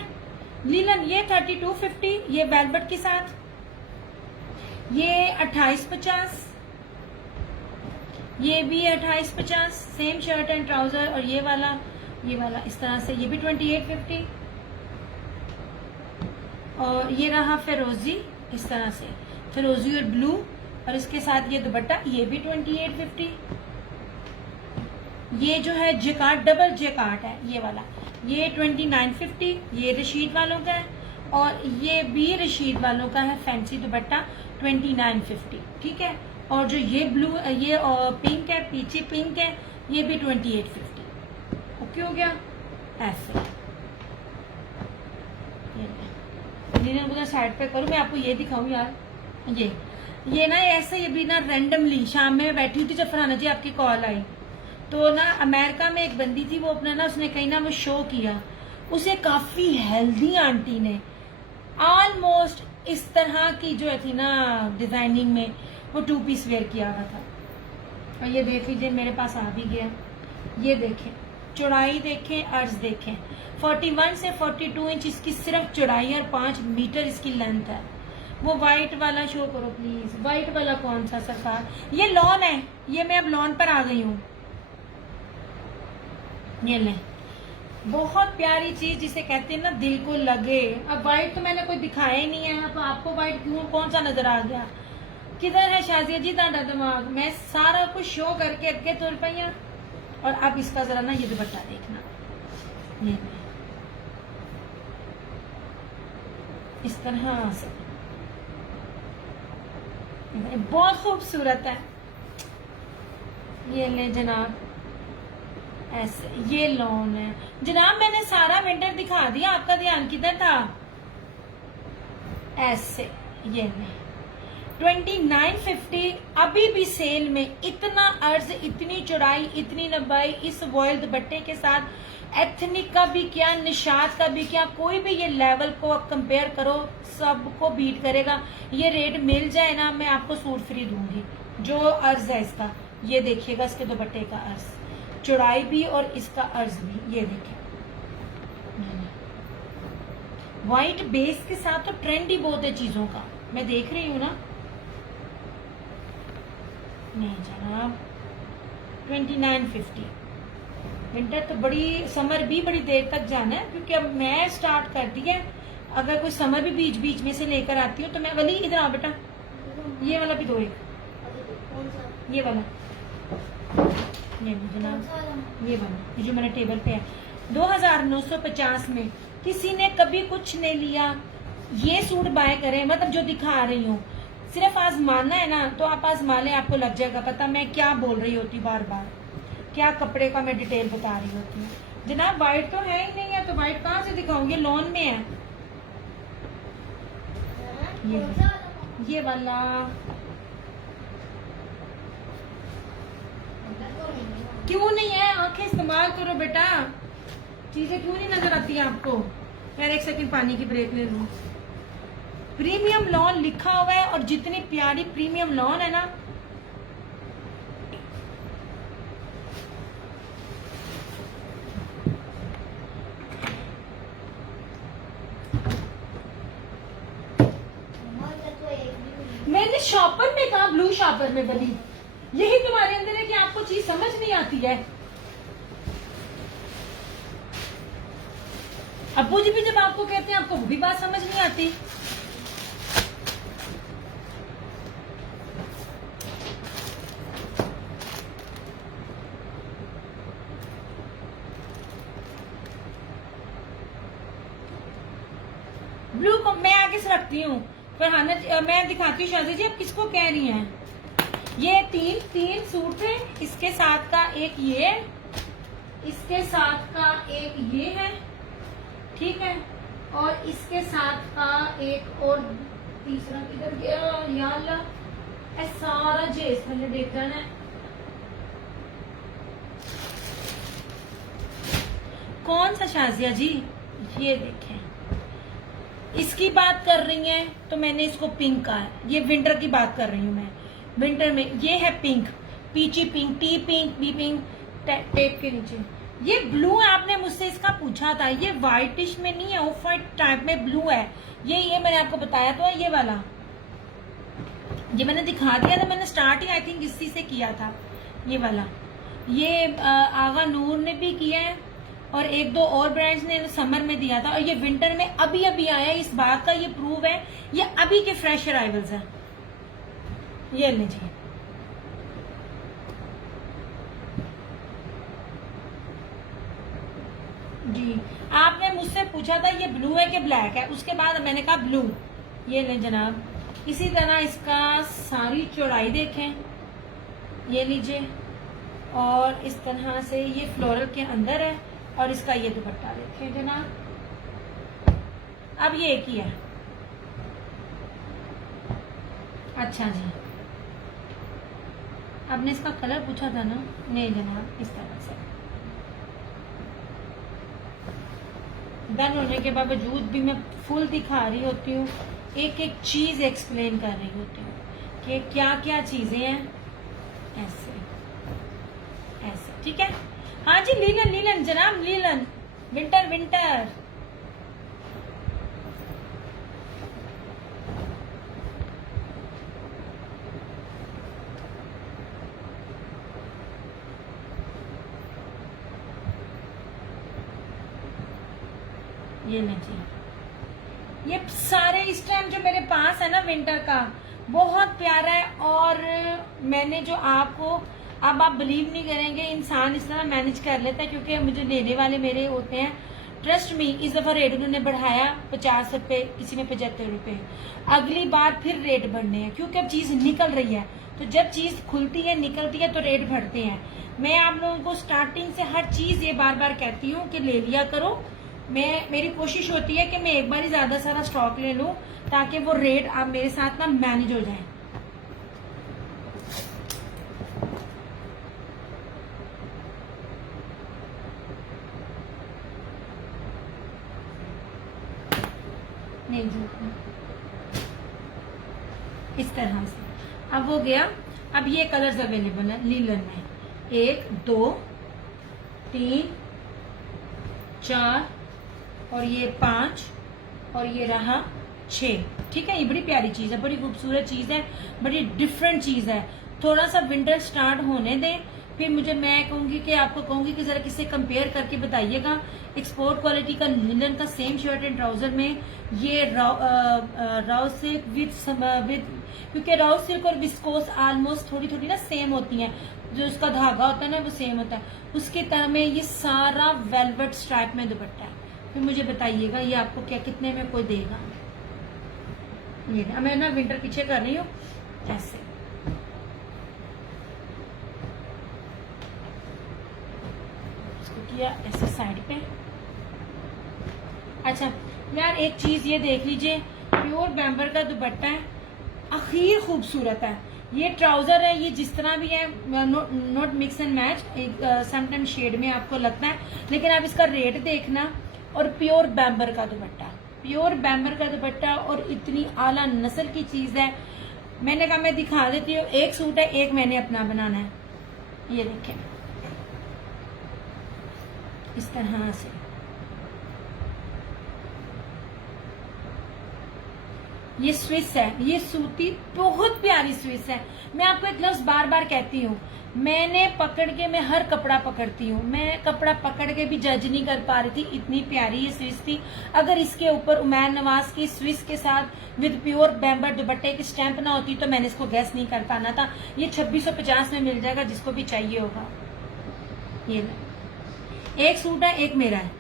लीलन ये 3250, ये वेलवेट के साथ, ये 2850, ये भी 2850, सेम शर्ट एंड ट्राउजर। और ये वाला इस तरह से, ये भी 2850। और ये रहा फिरोजी, इस तरह से फिरोजी और ब्लू, और इसके साथ ये दुपट्टा, ये भी 2850। ये जो है जेकार्ड, डबल जेकार्ड है ये वाला, ये 2950, ये रशीद वालों का है। और ये भी रशीद वालों का है फैंसी दुपट्टा 2950, ठीक है। और जो ये ब्लू, ये पिंक है, पीछे पिंक है, ये भी 2850। ओके हो गया ऐसे। ये साइड पे करूँ, मैं आपको ये दिखाऊं यार, ये ना ऐसे, ये भी ना रैंडमली शाम में मैं बैठी हुई थी जब फरहाना जी आपकी कॉल आई, तो ना अमेरिका में एक बंदी थी, वो अपना ना उसने कहीं ना वो शो किया, उसे काफी हेल्दी आंटी ने ऑलमोस्ट इस तरह की जो थी ना डिजाइनिंग में वो 2 पीस वेयर किया हुआ था। और ये देख लीजिए मेरे पास आ भी गया, ये देखें, चौड़ाई देखें, अर्ज देखें, 41 से 42 इंच इसकी सिर्फ चौड़ाई और 5 मीटर इसकी लेंथ है। वो व्हाइट वाला शो करो प्लीज, व्हाइट वाला कौन सा सरकार? ये लॉन है, ये मैं अब लॉन पर आ गई हूँ। ये ले, बहुत प्यारी चीज जिसे कहते हैं ना दिल को लगे। अब व्हाइट तो मैंने कोई दिखाया ही नहीं है, तो आपको व्हाइट क्यों, कौन सा नजर आ गया? किधर है शाजिया जी ताड़ा दिमाग? मैं सारा कुछ शो करके अगे तुर पाई। और अब इसका जरा ना ये दुपट्टा देखना, ये इस तरह से बहुत खूबसूरत है। ये ले जनाब, ऐसे ये लॉन है जनाब। मैंने सारा विंटर दिखा दिया, आपका ध्यान किधर था? ऐसे ये ले 2950, अभी भी सेल में। इतना अर्ज, इतनी चौड़ाई, इतनी लंबाई इस वॉयल दुपट्टे के साथ, एथनिक का भी क्या, निशात का भी क्या, कोई भी ये लेवल को आप कंपेयर करो, सबको बीट करेगा। ये रेट मिल जाए ना, मैं आपको सूट फ्री दूंगी। जो अर्ज है इसका, ये देखिएगा इसके दुपट्टे का अर्ज, चौड़ाई भी और इसका अर्ज भी, ये देखिए। व्हाइट बेस के साथ तो ट्रेंड ही बहुत है चीजों का, मैं देख रही हूँ ना। नहीं जनाब 2950। विंटर तो बड़ी, समर भी बड़ी देर तक जाना है, क्योंकि अब मैं स्टार्ट कर दी है। अगर कोई समर भी बीच बीच में से लेकर आती हूँ तो मैं, वली इधर आओ बेटा, ये वाला भी दो एक, ये वाला, ये जनाब, ये वाला, ये जो मेरे टेबल पे है 2950 में। किसी ने कभी कुछ नहीं लिया, ये सूट बाय करें, मतलब जो दिखा रही हूँ, सिर्फ आजमाना है ना, तो आप आजमा लें, आपको लग जाएगा पता मैं क्या बोल रही होती, बार बार क्या कपड़े का मैं डिटेल बता रही होती हूँ। जनाब व्हाइट तो है ही नहीं है, तो व्हाइट कहाँ से दिखाऊंगी? लॉन में है ये वाला। क्यों नहीं है? आंखें इस्तेमाल करो बेटा, चीजें क्यों नहीं नजर आती है आपको? मैं 1 सेकंड पानी की ब्रेक ले लूं। प्रीमियम लॉन लिखा हुआ है, और जितनी प्यारी प्रीमियम लॉन है ना, मैंने शॉपर में कहा, ब्लू शॉपर में बनी। यही तुम्हारे अंदर है कि आपको चीज समझ नहीं आती है। अब्बू जी भी जब आपको कहते हैं, आपको वो भी बात समझ नहीं आती। ब्लू को मैं आगे से रखती हूँ, फरहाना मैं दिखाती हूँ। शादी जी आप किसको कह रही हैं? ये तीन सूट है, इसके साथ का एक ये, इसके साथ का एक ये है, ठीक है, और इसके साथ का एक और तीसरा किधर गया या अल्लाह? ऐ सारा जेस मैंने देखा है। कौन सा शाजिया जी? ये देखें, इसकी बात कर रही हैं तो मैंने इसको पिंक का है, ये विंटर की बात कर रही हूँ मैं। विंटर में ये है pink, peachy pink, tea pink, B pink, tape के नीचे ये ब्लू है, आपने मुझसे इसका पूछा था, ये व्हाइटिश में नहीं है, ऑफ व्हाइट टाइप में ब्लू है। ये मैंने आपको बताया तो ये वाला, ये मैंने दिखा दिया था, मैंने स्टार्ट ही आई थिंक इसी से किया था। ये वाला ये आगा नूर ने भी किया है और एक दो और ब्रांड्स ने समर में दिया था, और ये विंटर में अभी अभी आया है। इस बात का ये प्रूव है, ये अभी के फ्रेश अराइवल्स हैं। ये लीजिए, जी आपने मुझसे पूछा था ये ब्लू है कि ब्लैक है, उसके बाद मैंने कहा ब्लू। ये ले जनाब, इसी तरह इसका सारी चौड़ाई देखें, ये लीजिए, और इस तरह से ये फ्लोरल के अंदर है, और इसका ये दुपट्टा देखें जनाब। अब ये एक ही है। अच्छा जी, आपने इसका कलर पूछा था ना? नहीं जनाब, इस तरह से डन होने के बावजूद भी मैं फुल दिखा रही होती हूँ, एक एक चीज एक्सप्लेन कर रही होती हूँ कि क्या क्या चीजें हैं। ऐसे ऐसे, ठीक है। हाँ जी, लीलन लीलन जनाब, लीलन, विंटर विंटर। ये लीजिए, ये सारे इस टाइम जो मेरे पास है ना विंटर का, बहुत प्यारा है। और मैंने जो आपको, अब आप बिलीव नहीं करेंगे, इंसान इस तरह मैनेज कर लेता है, क्योंकि मुझे लेने वाले मेरे होते हैं। ट्रस्ट मी, इस दफा रेट उन्होंने बढ़ाया 50 रुपए, किसी ने 75 रुपए, अगली बार फिर रेट बढ़ने हैं, क्योंकि अब चीज निकल रही है। तो जब चीज खुलती है, निकलती है, तो रेट बढ़ते हैं। मैं आप लोगों को स्टार्टिंग से हर चीज ये बार बार कहती हूँ कि ले लिया करो। मेरी कोशिश होती है कि मैं एक बार ही ज्यादा सारा स्टॉक ले लूं, ताकि वो रेट आप मेरे साथ ना मैनेज हो जाए। नहीं जी, इस तरह से अब हो गया। अब ये कलर्स अवेलेबल है लीलन में, 1 2 3 4 और ये 5 और ये रहा 6। ठीक है, ये बड़ी प्यारी चीज है, बड़ी खूबसूरत चीज है, बड़ी डिफरेंट चीज है। थोड़ा सा विंटर स्टार्ट होने दें, फिर मैं कहूंगी कि आपको कहूंगी कि जरा किससे कंपेयर करके बताइएगा। एक्सपोर्ट क्वालिटी का लिनन का सेम शर्ट एंड ट्राउजर में ये राव सिल्क विद क्योंकि राव सिल्क और विस्कोस ऑलमोस्ट थोड़ी थोड़ी ना सेम होती हैं, जो उसका धागा होता है ना वो सेम होता है। उसके तरह में ये सारा वेलवेट स्ट्राइप में दुपट्टा है। फिर मुझे बताइएगा ये आपको क्या कितने में कोई देगा। ये मैं ना विंटर पीछे कर रही हूँ ऐसे, इसको किया ऐसे साइड पे। अच्छा यार, एक चीज ये देख लीजिए, प्योर बैम्बर का दुपट्टा है, आखिर खूबसूरत है। ये ट्राउजर है, ये जिस तरह भी है, not mix and match, sometime shade में आपको लगता है, लेकिन आप इसका रेट देखना। और प्योर बैम्बर का दुपट्टा, प्योर बैम्बर का दुपट्टा, और इतनी आला नस्ल की चीज है। मैंने कहा मैं दिखा देती हूँ। एक सूट है, एक मैंने अपना बनाना है। ये देखें इस तरह से, ये स्विस है, ये सूती बहुत प्यारी स्विस है। मैं आपको एक लफ्ज बार बार कहती हूँ, मैंने पकड़ के, मैं हर कपड़ा पकड़ती हूँ, मैं कपड़ा पकड़ के भी जज नहीं कर पा रही थी, इतनी प्यारी ये स्विस थी। अगर इसके ऊपर उमैर नवाज की स्विस के साथ विद प्योर बैम्बर दुपट्टे की स्टैंप ना होती तो मैंने इसको गैस नहीं कर पाना था। ये 2650 में मिल जाएगा जिसको भी चाहिए होगा। ये एक सूट है, एक मेरा है,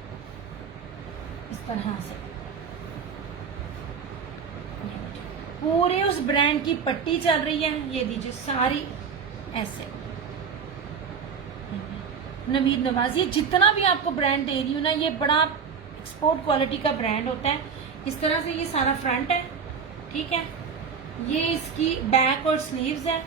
इस तरह से पूरे उस ब्रांड की पट्टी चल रही है। ये दीजिए सारी ऐसे, नवीद नवाज, ये जितना भी आपको ब्रांड दे रही हूँ ना, ये बड़ा एक्सपोर्ट क्वालिटी का ब्रांड होता है। इस तरह से ये सारा फ्रंट है, ठीक है। ये इसकी बैक और स्लीव्स है।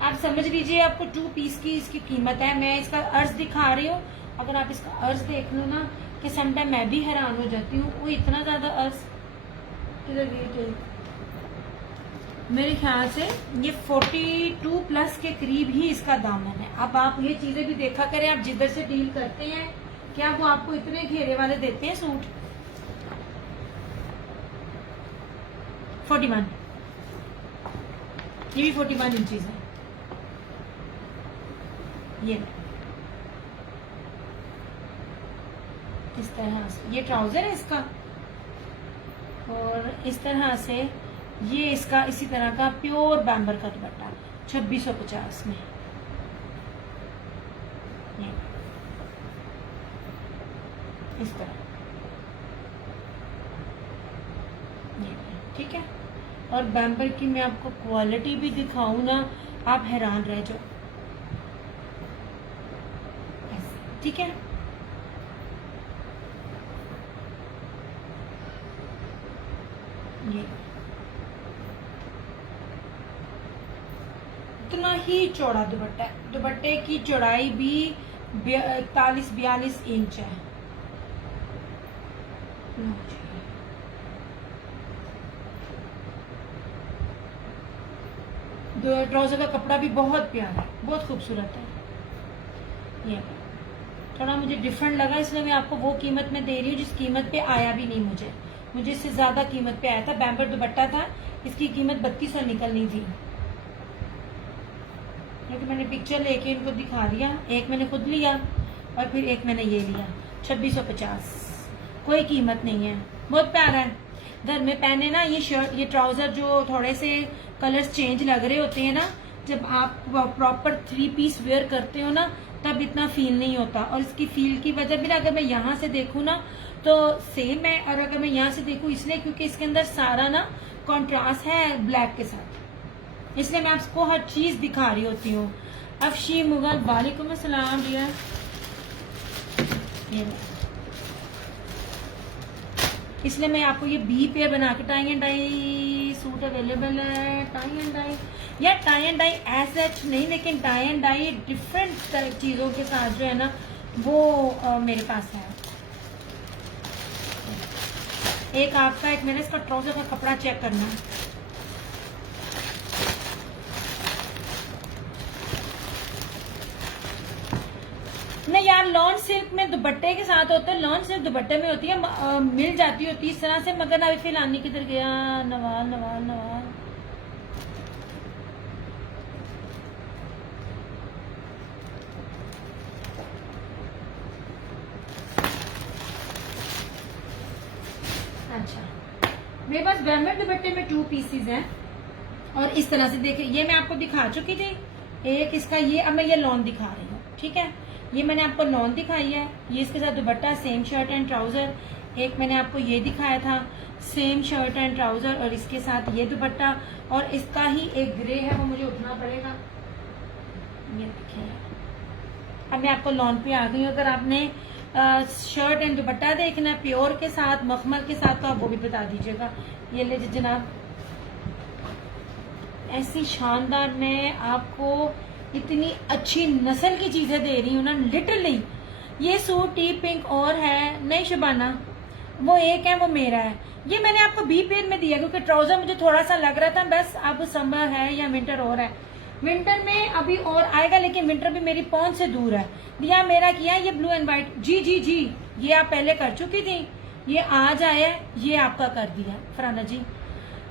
आप समझ लीजिए, आपको 2 पीस की इसकी कीमत है। मैं इसका अर्ज दिखा रही हूँ, अगर आप इसका अर्ज देख लो ना, कि समटाइम मैं भी हैरान हो जाती हूँ, वो इतना ज्यादा अर्ज। मेरे ख्याल से ये 42 प्लस के करीब ही इसका दामन है। अब आप ये चीजें भी देखा करें, आप जिधर से डील करते हैं क्या वो आपको इतने घेरे वाले देते हैं सूट। 41, ये भी 41 इंचज है। ये इस तरह से ये ट्राउजर है इसका, और इस तरह से ये इसका इसी तरह का प्योर बैम्बर का दुपट्टा 2650 में। ये इस तरह, ये ठीक है। और बैम्बर की मैं आपको क्वालिटी भी दिखाऊं ना, आप हैरान रह जाओ। ऐसे, ठीक है। ये इतना ही चौड़ा दुपट्टा है। दुपट्टे की चौड़ाई भी 41-42 इंच है। ट्राउजर का कपड़ा भी बहुत प्यारा है, बहुत खूबसूरत है। ये थोड़ा मुझे डिफरेंट लगा, इसलिए मैं आपको वो कीमत में दे रही हूँ जिस कीमत पे आया भी नहीं मुझे इससे ज्यादा कीमत पे आया था। बैम्बर दुपट्टा था, इसकी कीमत 3200 निकलनी थी, क्योंकि मैंने पिक्चर लेके इनको दिखा दिया। एक मैंने खुद लिया और फिर एक मैंने ये लिया 2650। कोई कीमत नहीं है, बहुत प्यारा है। घर में पहने ना ये शर्ट, ये ट्राउजर जो थोड़े से कलर्स चेंज लग रहे होते हैं ना, जब आप प्रॉपर 3 पीस वेयर करते हो ना, तब इतना फील नहीं होता। और इसकी फील की वजह भी ना, अगर मैं यहाँ से देखूँ ना तो सेम है, और अगर मैं यहाँ से देखूँ इसलिए क्योंकि इसके अंदर सारा ना कॉन्ट्रास्ट है ब्लैक के साथ, इसलिए मैं आपको हर चीज दिखा रही होती हूँ। अफशी मुगल, वालेकुम अस्सलाम डियर। इसलिए मैं आपको ये बी पेयर बना के, tie and dye suit available है। टाई एंड डाई या tie and dye as such नहीं, लेकिन टाई एंड डाई डिफरेंट चीजों के साथ जो है ना वो मेरे पास है। एक आपका, एक मेरे, इसका ट्राउजर का कपड़ा चेक करना है। नहीं यार, लॉन सिल्क में दुपट्टे के साथ होता है, लॉन सिल्क दुपट्टे में होती है, मिल जाती होती है इस तरह से। मगर अभी फिलहाल किधर गया, नवाल नवाल नवाल। अच्छा, मेरे पास बैम्बर दुपट्टे में 2 पीसेज हैं, और इस तरह से देखिए, ये मैं आपको दिखा चुकी थी एक इसका, ये अब मैं ये लॉन दिखा रही हूँ। ठीक है, ये मैंने आपको लॉन दिखाई है, ये इसके साथ दुपट्टा, सेम शर्ट एंड ट्राउजर। एक मैंने आपको ये दिखाया था, सेम शर्ट एंड ट्राउजर, और इसके साथ ये दुपट्टा, और इसका ही एक ग्रे है, वो मुझे उठना पड़ेगा। ये देखिए, अब मैं आपको लॉन पे आ गई हूँ। अगर आपने शर्ट एंड दुपट्टा देखना है प्योर के साथ, मखमल के साथ, तो आप वो भी बता दीजिएगा। ये ले जनाब, ऐसी शानदार, मैं आपको इतनी अच्छी नस्ल की चीजें दे रही हूँ ना, लिटरली। ये सूट टी पिंक और है, नहीं शबाना, वो एक है, वो मेरा है। ये मैंने आपको बी पेयर में दिया क्योंकि ट्राउजर मुझे थोड़ा सा लग रहा था, बस अब समर है या विंटर और है, विंटर में अभी और आएगा, लेकिन विंटर भी मेरी पहुंच से दूर है। दिया मेरा किया ये ब्लू एंड व्हाइट, जी जी जी, ये आप पहले कर चुकी थी, ये आज आया, ये आपका कर दिया फराना जी।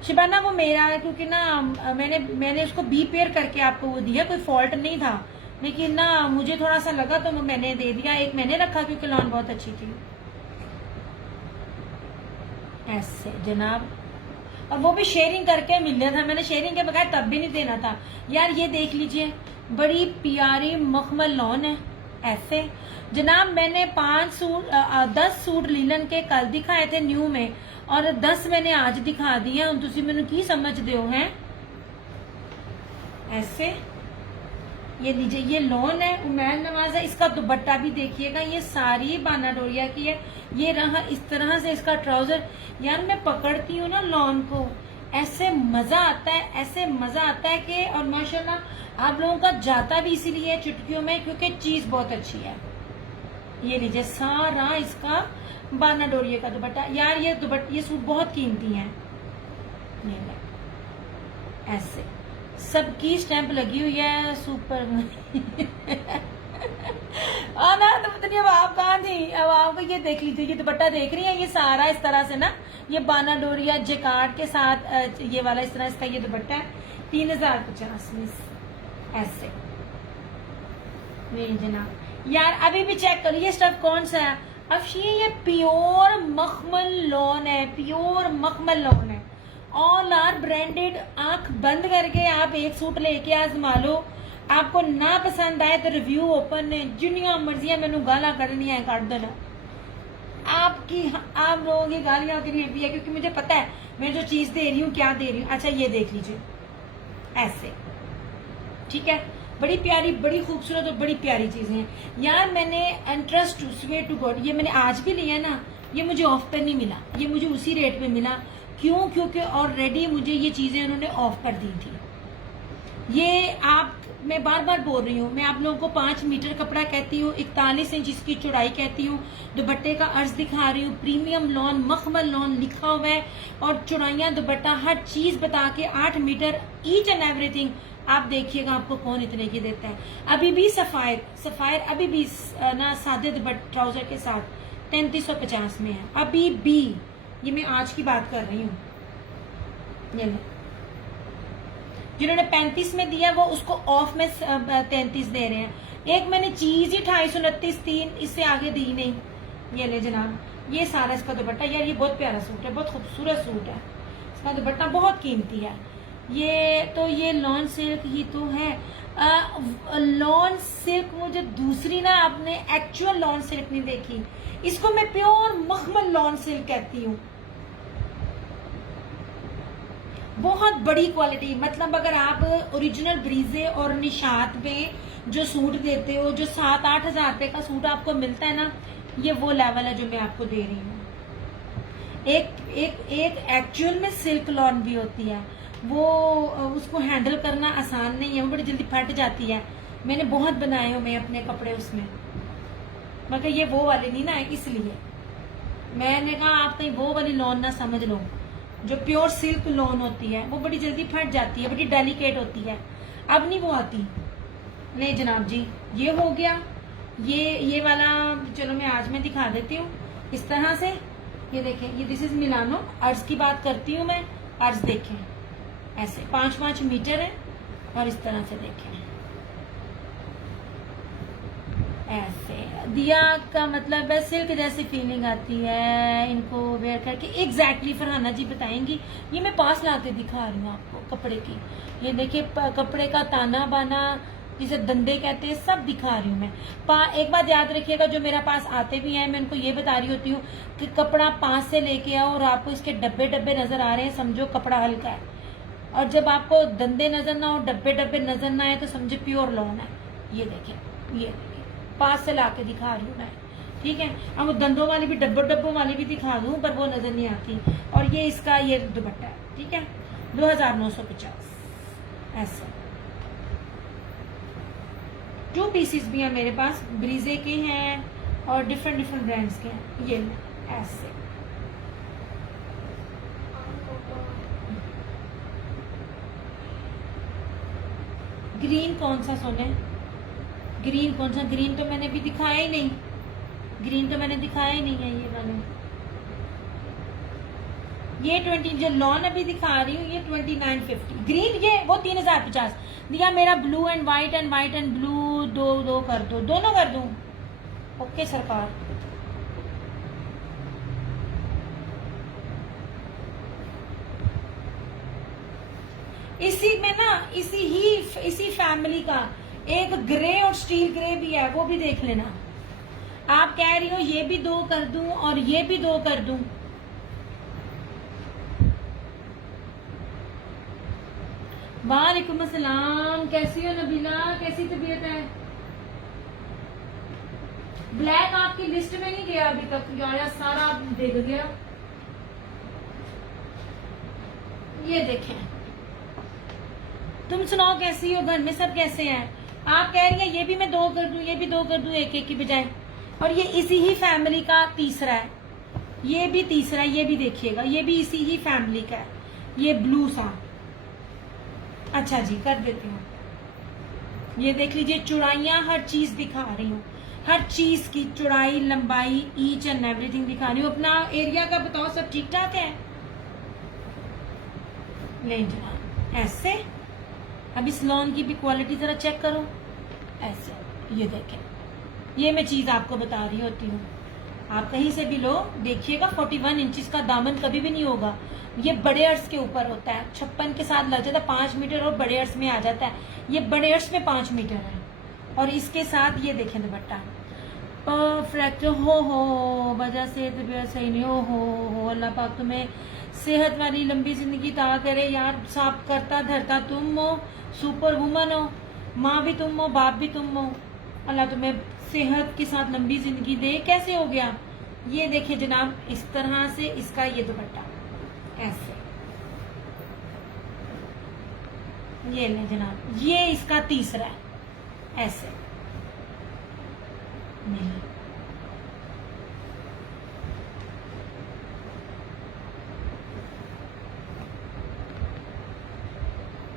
शिबाना वो मेरा है, क्योंकि ना मैंने उसको बी पेयर करके आपको वो दिया, कोई फॉल्ट नहीं था, लेकिन ना मुझे थोड़ा सा लगा तो मैंने दे दिया। एक मैंने रखा क्योंकि लॉन बहुत अच्छी थी। ऐसे जनाब, और वो भी शेयरिंग करके मिल रहा था, मैंने शेयरिंग के बगैर तब भी नहीं देना था। यार ये देख लीजिए, बड़ी प्यारी मखमल लॉन है। ऐसे जनाब, मैंने 10 सूट लीलन के कल दिखाए थे न्यू में, और 10 मैंने आज दिखा दिए। तुसी मैनू की समझते हो हैं? ऐसे ये लीजिए, ये लॉन है, उमैर नवाज है। इसका दुपट्टा भी देखिएगा, ये सारी बाना डोरिया की है। ये रहा इस तरह से इसका ट्राउजर। यार मैं पकड़ती हूँ ना लॉन को, ऐसे मजा आता है, ऐसे मजा आता है कि, और माशाल्लाह आप लोगों का जाता भी इसीलिए चुटकियों में, क्योंकि चीज बहुत अच्छी है। ये लीजिए, सारा इसका बाना डोरिया का दुपट्टा। यार ये सूट बहुत कीमती है। ऐसे सबकी स्टैंप लगी हुई है सुपर। ना तो अब आप कहाँ थी, अब आपको ये देख लीजिए, ये दुपट्टा देख रही है, ये सारा इस तरह से ना, ये बाना डोरिया जेकार्ड के साथ ये वाला इस तरह इसका ये दुपट्टा है 3050 में ऐसे। नहीं जनाब यार अभी भी चेक करो ये स्टफ कौन सा है। अब ये प्योर मखमल लॉन है, प्योर मखमल लॉन है, ऑल आर ब्रांडेड। आंख बंद करके आप एक सूट लेके आजमा लो, आपको ना पसंद आए तो रिव्यू ओपन है, जिन्नियां मर्जियां मैनू गाला करनी है कर देना। आप लोगों की गालियां के लिए भी है क्योंकि मुझे पता है मैं जो चीज दे रही हूँ क्या दे रही हूँ। अच्छा ये देख लीजिए ऐसे, ठीक है, बड़ी प्यारी बड़ी खूबसूरत और बड़ी प्यारी चीजें हैं यार। मैंने इंटरेस्ट स्वे टू गॉड ये मैंने आज भी लिया ना, ये मुझे ऑफ पे नहीं मिला, ये मुझे उसी रेट पे मिला। क्यों? क्योंकि ऑलरेडी मुझे ये चीजें उन्होंने ऑफ कर दी थी। ये आप मैं बार बार बोल रही हूँ, मैं आप लोगों को 5 मीटर कपड़ा कहती हूँ, 41 इंच इसकी चौड़ाई कहती हूँ, दुपट्टे का अर्ज दिखा रही हूँ, प्रीमियम लॉन मखमल लॉन लिखा हुआ है और चौड़ाइयाँ दुपट्टा हर चीज बता के 8 मीटर ईच एंड एवरीथिंग। आप देखिएगा आपको कौन इतने की देता है। अभी भी सफायर अभी भी ना सादे दुपट्टे ट्राउजर के साथ 3350 में है अभी भी। ये मैं आज की बात कर रही हूँ। ये जिन्होंने 35 में दिया वो उसको ऑफ में 33 दे रहे हैं। एक मैंने चीज ही 229 3 इससे आगे दी नहीं। ये ले जनाब, ये सारा इसका दुपट्टा यार, ये बहुत प्यारा सूट है, बहुत खूबसूरत सूट है, इसका दुपट्टा बहुत कीमती है। ये लॉन सिल्क ही तो है। लॉन सिल्क मुझे दूसरी ना, आपने एक्चुअल लॉन सिल्क नहीं देखी, इसको मैं प्योर मखमल लॉन सिल्क कहती हूँ। बहुत बड़ी क्वालिटी, मतलब अगर आप ओरिजिनल ब्रीजे और निशात में जो सूट देते हो, जो 7-8 हजार रुपए का सूट आपको मिलता है ना, ये वो लेवल है जो मैं आपको दे रही हूँ। एक एक्चुअल में सिल्क लॉन भी होती है, वो उसको हैंडल करना आसान नहीं है, वो बड़ी जल्दी फट जाती है। मैंने बहुत बनाए हो मैं अपने कपड़े उसमें, मगर ये वो वाली नहीं ना, इसलिए मैंने कहा आप कहीं वो वाली लॉन ना समझ लो। जो प्योर सिल्क लॉन होती है वो बड़ी जल्दी फट जाती है, बड़ी डेलिकेट होती है, अब नहीं वो आती। नहीं जनाब जी, ये हो गया। ये वाला चलो मैं आज मैं दिखा देती हूँ इस तरह से। ये देखें, ये दिस इज मिलानो। अर्ज की बात करती हूँ मैं, अर्ज देखें ऐसे 5-5 मीटर है और इस तरह से देखें ऐसे। दिया का मतलब है सिल्क जैसी फीलिंग आती है इनको वेयर करके। एग्जैक्टली फरहाना जी बताएंगी। ये मैं पास ला के दिखा रही हूँ आपको कपड़े की। ये देखिए कपड़े का ताना बाना जिसे दंदे कहते हैं सब दिखा रही हूँ मैं। एक बात याद रखिएगा, जो मेरे पास आते भी हैं मैं उनको ये बता रही होती हूँ कि कपड़ा 5 से लेके आओ और आपको इसके डब्बे डब्बे नजर आ रहे हैं, समझो कपड़ा हल्का है। और जब आपको दंदे नजर ना हो, डब्बे डब्बे नजर ना आए, तो समझो प्योर लॉन है। ये देखिए, ये 5 से ला के दिखा रही हूँ मैं, ठीक है। अब दंदों वाली भी डब्बों वाली भी दिखा दूँ, पर वो नजर नहीं आती। और ये इसका ये दुपट्टा है, ठीक है, 2950 ऐसा। 2 पीसेस भी हैं मेरे पास, ब्रीजे के हैं और डिफरेंट ब्रांड्स के हैं। ये ऐसे ग्रीन कौन सा सोने, ग्रीन कौन सा? ग्रीन तो मैंने अभी दिखाया ही नहीं, ग्रीन तो मैंने दिखाया ही नहीं है। ये वाले ये 20 जो लॉन अभी दिखा रही हूँ ये 2950। ग्रीन ये वो 3050 दिया। मेरा blue and white and blue दो कर दो, दोनों कर दूं? ओके सरकार। इसी में ना इसी फैमिली का एक ग्रे और स्टील ग्रे भी है, वो भी देख लेना। आप कह रही हो ये भी 2 कर दूं और ये भी 2 कर दूं? वालेकुम अस्सलाम, कैसी हो नबीला, कैसी तबीयत है? ब्लैक आपकी लिस्ट में नहीं गया अभी तक यार, सारा देख गया। ये देखें, तुम सुनाओ कैसी हो, घर में सब कैसे हैं? आप कह रही हैं ये भी मैं 2 कर दूं, ये भी 2 कर दूं, एक की बजाय। और ये इसी ही फैमिली का तीसरा है, ये भी तीसरा है, ये भी देखिएगा, ये भी इसी ही फैमिली का है। ये ब्लू सा अच्छा जी, कर देती हूँ। ये देख लीजिए, चौड़ाइयाँ हर चीज दिखा रही हूँ, हर चीज की चौड़ाई लंबाई ईच एंड एवरीथिंग दिखा रही हूँ। अपना एरिया का बताओ, सब ठीक ठाक है? ले जनाब, ऐसे। अब इस लॉन की भी क्वालिटी जरा चेक करो, ऐसे। ये देखें, ये मैं चीज आपको बता रही होती हूँ, आप कहीं से भी लो, देखिएगा 41 इंचेस का दामन कभी भी नहीं होगा। ये बड़े अर्स के ऊपर होता है, 56 के साथ लग जाता है 5 मीटर और बड़े अर्स में आ जाता है। ये बड़े अर्स में 5 मीटर है और इसके साथ ये देखें दुपट्टा परफेक्ट। हो वजह से तबीयत सही नहीं हो अल्लाह पाक तुम्हें सेहत वाली लंबी जिंदगी ता करे यार। साफ करता धरता तुम हो, सुपर वुमन हो, माँ भी तुम हो, बाप भी तुम हो, अल्लाह तुम्हें सेहत के साथ लंबी जिंदगी दे। कैसे हो गया? ये देखिए जनाब, इस तरह से इसका ये दुपट्टा ऐसे, ये ले जनाब, ये इसका तीसरा है ऐसे। नहीं,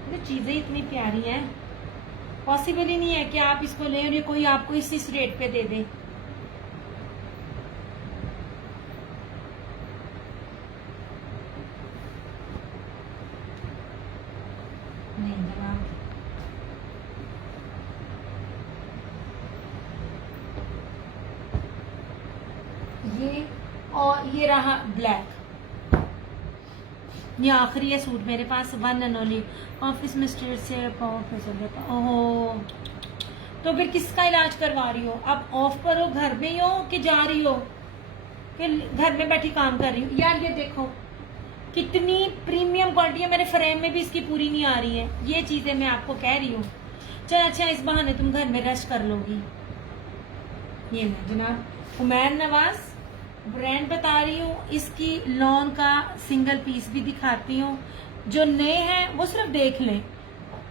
तो चीजें इतनी प्यारी हैं, पॉसिबल ही नहीं है कि आप इसको लें और ये कोई आपको इस रेट पे दे दे। नहीं जनाब, ये और ये रहा ब्लैक, ये आखिरी है सूट मेरे पास, वन एंड ओनली। ऑफिस में स्टेट से पाँव फिसल जाता। ओहो, तो फिर किसका इलाज करवा रही हो? आप ऑफ पर हो, घर में ही हो कि जा रही हो, कि घर में बैठी काम कर रही हो? यार ये देखो कितनी प्रीमियम क्वालिटी है, मेरे फ्रेम में भी इसकी पूरी नहीं आ रही है। ये चीजें मैं आपको कह रही हूँ। चल अच्छा, इस बहाने तुम घर में रेस्ट कर लोगी। ये मैं जनाब उमैर नवाज ब्रांड बता रही हूँ, इसकी लॉन का सिंगल पीस भी दिखाती हूँ। जो नए हैं वो सिर्फ देख लें,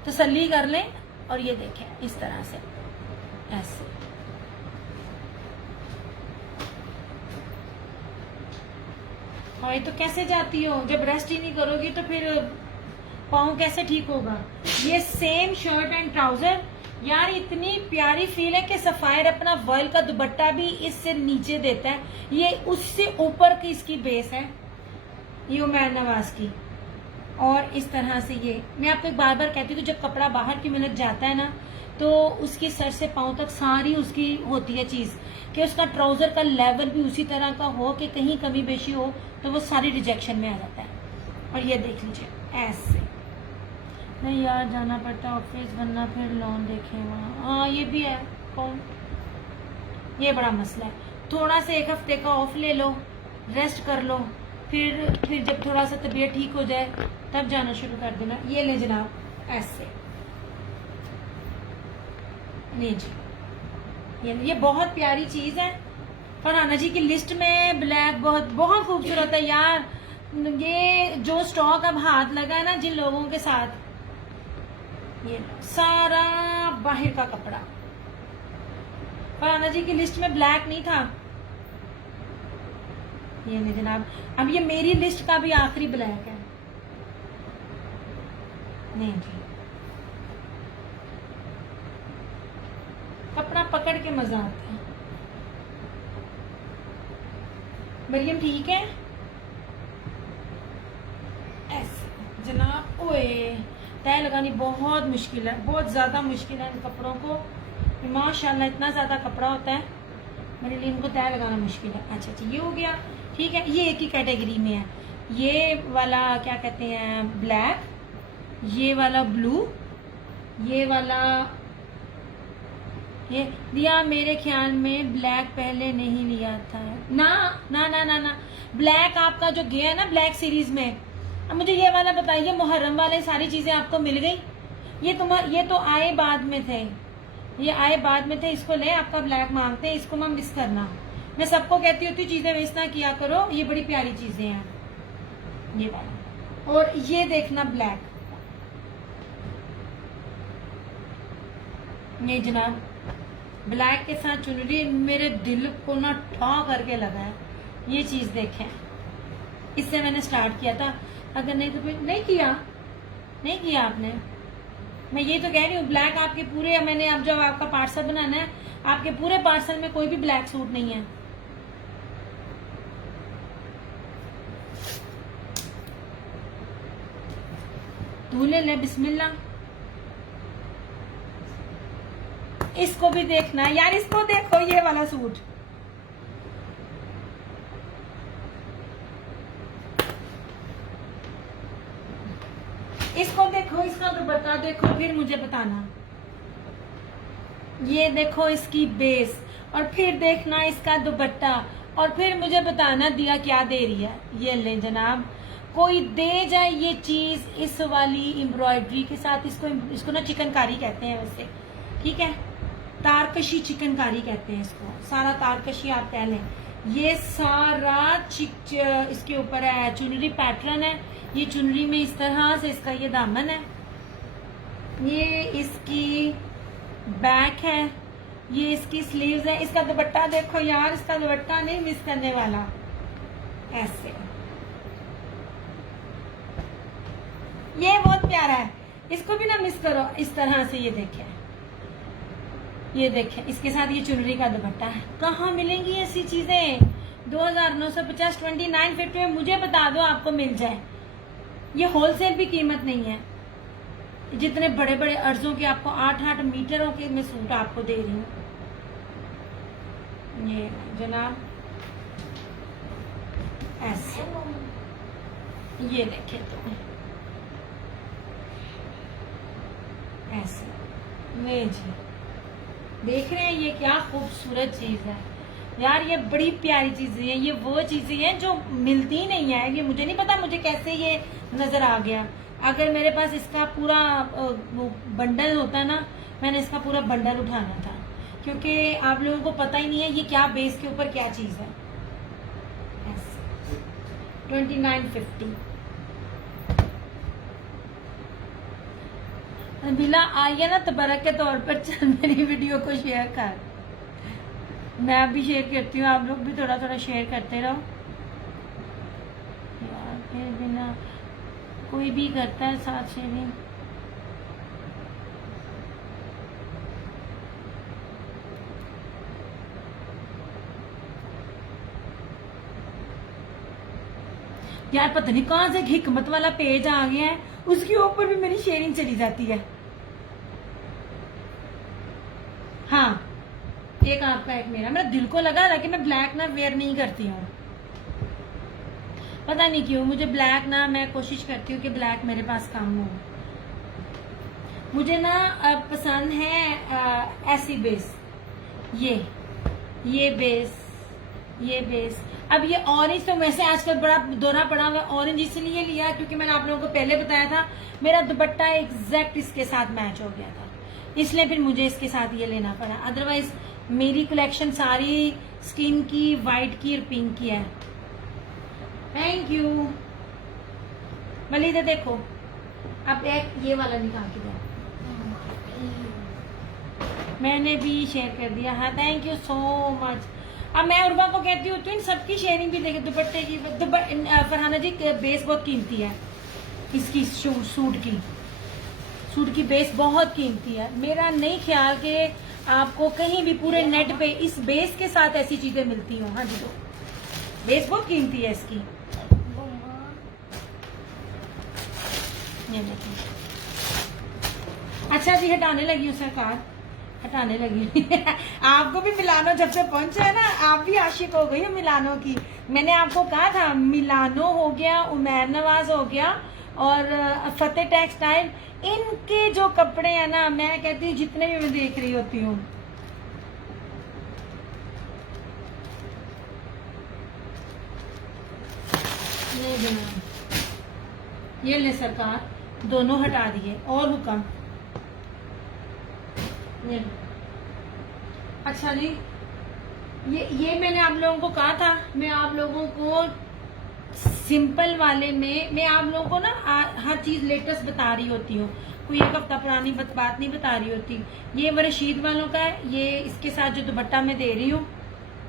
तसल्ली कर लें। और ये देखें इस तरह से ऐसे, और ये तो कैसे जाती हो? जब रेस्ट ही नहीं करोगी तो फिर पाँव कैसे ठीक होगा? ये सेम शर्ट एंड ट्राउजर, यार इतनी प्यारी फील है कि सफायर अपना वर्ल का दुपट्टा भी इससे नीचे देता है। ये उससे ऊपर की इसकी बेस है, ये उमैर नवाज की। और इस तरह से ये मैं आपको एक बार बार कहती हूँ, जब कपड़ा बाहर की मिनट जाता है ना, तो उसकी सर से पाँव तक सारी उसकी होती है चीज, कि उसका ट्राउजर का लेवल भी उसी तरह का हो कि कहीं कमी बेशी हो तो वो सारी रिजेक्शन में आ जाता है। और ये देख लीजिए ऐसे, नहीं यार जाना पड़ता ऑफिस, वरना फिर लॉन देखें वहाँ। हाँ ये भी है, कौन, ये बड़ा मसला है। थोड़ा सा एक हफ्ते का ऑफ ले लो, रेस्ट कर लो, फिर जब थोड़ा सा तबीयत ठीक हो जाए तब जाना शुरू कर देना। ये ले जनाब ऐसे, नहीं जी, ये बहुत प्यारी चीज है। फरहाना जी की लिस्ट में ब्लैक बहुत बहुत खूबसूरत है यार। ये जो स्टॉक अब हाथ लगा है ना जिन लोगों के साथ, ये सारा बाहर का कपड़ा। फरहाना जी की लिस्ट में ब्लैक नहीं था। ये नहीं जनाब, अब ये मेरी लिस्ट का भी आखिरी ब्लैक है। नहीं जी, कपड़ा पकड़ के मजा आता है। मरियम ठीक है ऐसे जनाब। ओए, तय लगानी बहुत मुश्किल है, बहुत ज्यादा मुश्किल है इन कपड़ों को। माशाल्लाह इतना ज्यादा कपड़ा होता है, मेरे लिए इनको तय लगाना मुश्किल है। अच्छा अच्छा, ये हो गया, ठीक है। ये एक ही कैटेगरी में है, ये वाला क्या कहते हैं ब्लैक, ये वाला ब्लू, ये वाला ये दिया। मेरे ख्याल में ब्लैक पहले नहीं लिया था ना ना ना ना ना, ब्लैक आपका जो गया ना ब्लैक सीरीज में। अब मुझे ये वाला बताइए, मुहर्रम वाले सारी चीजें आपको मिल गई? ये तो आए बाद में थे, ये आए बाद में थे। इसको ले, आपका ब्लैक मांगते हैं, इसको मैं मिस करना। मैं सबको कहती होती चीजें मिस ना किया करो, ये बड़ी प्यारी चीजें हैं ये वाला। और ये देखना ब्लैक, नहीं जनाब ब्लैक के साथ चुनरी मेरे दिल को ना ठा करके लगा है। ये चीज देखें, इससे मैंने स्टार्ट किया था, अगर नहीं तो फिर नहीं किया आपने। मैं ये तो कह रही हूँ ब्लैक आपके पूरे, मैंने अब जब आपका पार्सल बनाना है, आपके पूरे पार्सल में कोई भी ब्लैक सूट नहीं है। तू ले बिस्मिल्लाह। इसको भी देखना है यार, इसको देखो ये वाला सूट, इसको देखो, इसका दुपट्टा देखो, फिर मुझे बताना। ये देखो इसकी बेस, और फिर देखना इसका दुपट्टा, और फिर मुझे बताना दिया क्या दे रही है। ये ले जनाब, कोई दे जाए ये चीज इस वाली एम्ब्रॉयडरी के साथ। इसको ना चिकनकारी कहते हैं वैसे, ठीक है, तारकशी चिकनकारी कहते हैं इसको। सारा तारकशी आप कह लें। ये सारा इसके ऊपर है चुनरी पैटर्न है। ये चुनरी में इस तरह से इसका ये दामन है, ये इसकी बैक है, ये इसकी स्लीव्स है। इसका दुपट्टा देखो यार, इसका दुपट्टा नहीं मिस करने वाला। ऐसे ये बहुत प्यारा है, इसको भी ना मिस करो। इस तरह से ये देखें, इसके साथ ये चुनरी का दुपट्टा है। कहाँ मिलेंगी ऐसी चीजें? 2950 2950 में मुझे बता दो आपको मिल जाए। ये होलसेल भी कीमत नहीं है। जितने बड़े बड़े अर्जों के आपको 8-8 मीटरों के मैं सूट आपको दे रही हूँ। ये जनाब ऐसे, ये देखें तो ऐसे, ये जी देख रहे हैं, ये क्या खूबसूरत चीज है यार। ये बड़ी प्यारी चीजें हैं। ये वो चीजें हैं जो मिलती नहीं है। ये मुझे नहीं पता मुझे कैसे ये नजर आ गया। अगर मेरे पास इसका पूरा बंडल होता ना, मैंने इसका पूरा बंडल उठाना था, क्योंकि आप लोगों को पता ही नहीं है ये क्या बेस के ऊपर क्या चीज है। 2950। बिला आइए ना तबरक के तौर पर, चल मेरी वीडियो को शेयर कर। मैं भी शेयर करती हूँ, आप लोग भी थोड़ा थोड़ा शेयर करते रहो यार। फिर बिना कोई भी करता है साथ शेयरिंग। यार पता नहीं कहां से हिकमत वाला पेज आ गया है, उसके ऊपर भी मेरी शेयरिंग चली जाती है। हाँ, एक आपका एक मेरा दिल को लगा था कि मैं ब्लैक ना वेयर नहीं करती हूँ। पता नहीं क्यों मुझे ब्लैक ना, मैं कोशिश करती हूँ कि ब्लैक मेरे पास कम हो। मुझे ना पसंद है ऐसी बेस, ये बेस। अब ये ऑरेंज तो वैसे आजकल बड़ा दौरा पड़ा हुआ। ऑरेंज इसलिए लिया क्योंकि मैंने आप लोगों को पहले बताया था मेरा दुपट्टा एग्जैक्ट इसके साथ मैच हो गया था, इसलिए फिर मुझे इसके साथ ये लेना पड़ा। अदरवाइज मेरी कलेक्शन सारी स्किन की, वाइट की और पिंक की है। Thank you Malida. देखो अब एक ये वाला निकाल के दो, मैंने भी शेयर कर दिया। हाँ थैंक यू सो मच। अब मैं उर्वा को कहती हूँ तो इन सबकी शेयरिंग भी देखे। दुपट्टे की फरहाना जी बेस बहुत कीमती है इसकी, सूट की बेस बहुत कीमती है। मेरा नहीं ख्याल कि आपको कहीं भी पूरे नेट पे इस बेस के साथ ऐसी चीजें मिलती हो। हाँ जी, तो बेस बहुत कीमती है इसकी। ये देखिए। अच्छा जी, हटाने लगी हूँ सरकार, हटाने लगी। आपको भी मिलानो जब से पहुंचा है ना, आप भी आशिक हो गई हो मिलानो की। मैंने आपको कहा था मिलानो हो गया, उमैर नवाज हो गया और फतेह टेक्सटाइल, इनके जो कपड़े हैं ना, मैं कहती हूँ जितने भी मैं देख रही होती हूँ, ये ले सरकार, दोनों हटा दिए और हुक्म। अच्छा जी, ये मैंने आप लोगों को कहा था, मैं आप लोगों को सिंपल वाले में मैं आप लोगों को ना हर चीज लेटेस्ट बता रही होती हूँ, कोई एक हफ्ता पुरानी बात नहीं बता रही होती। ये रशीद वालों का है, ये इसके साथ जो दुपट्टा मैं दे रही हूँ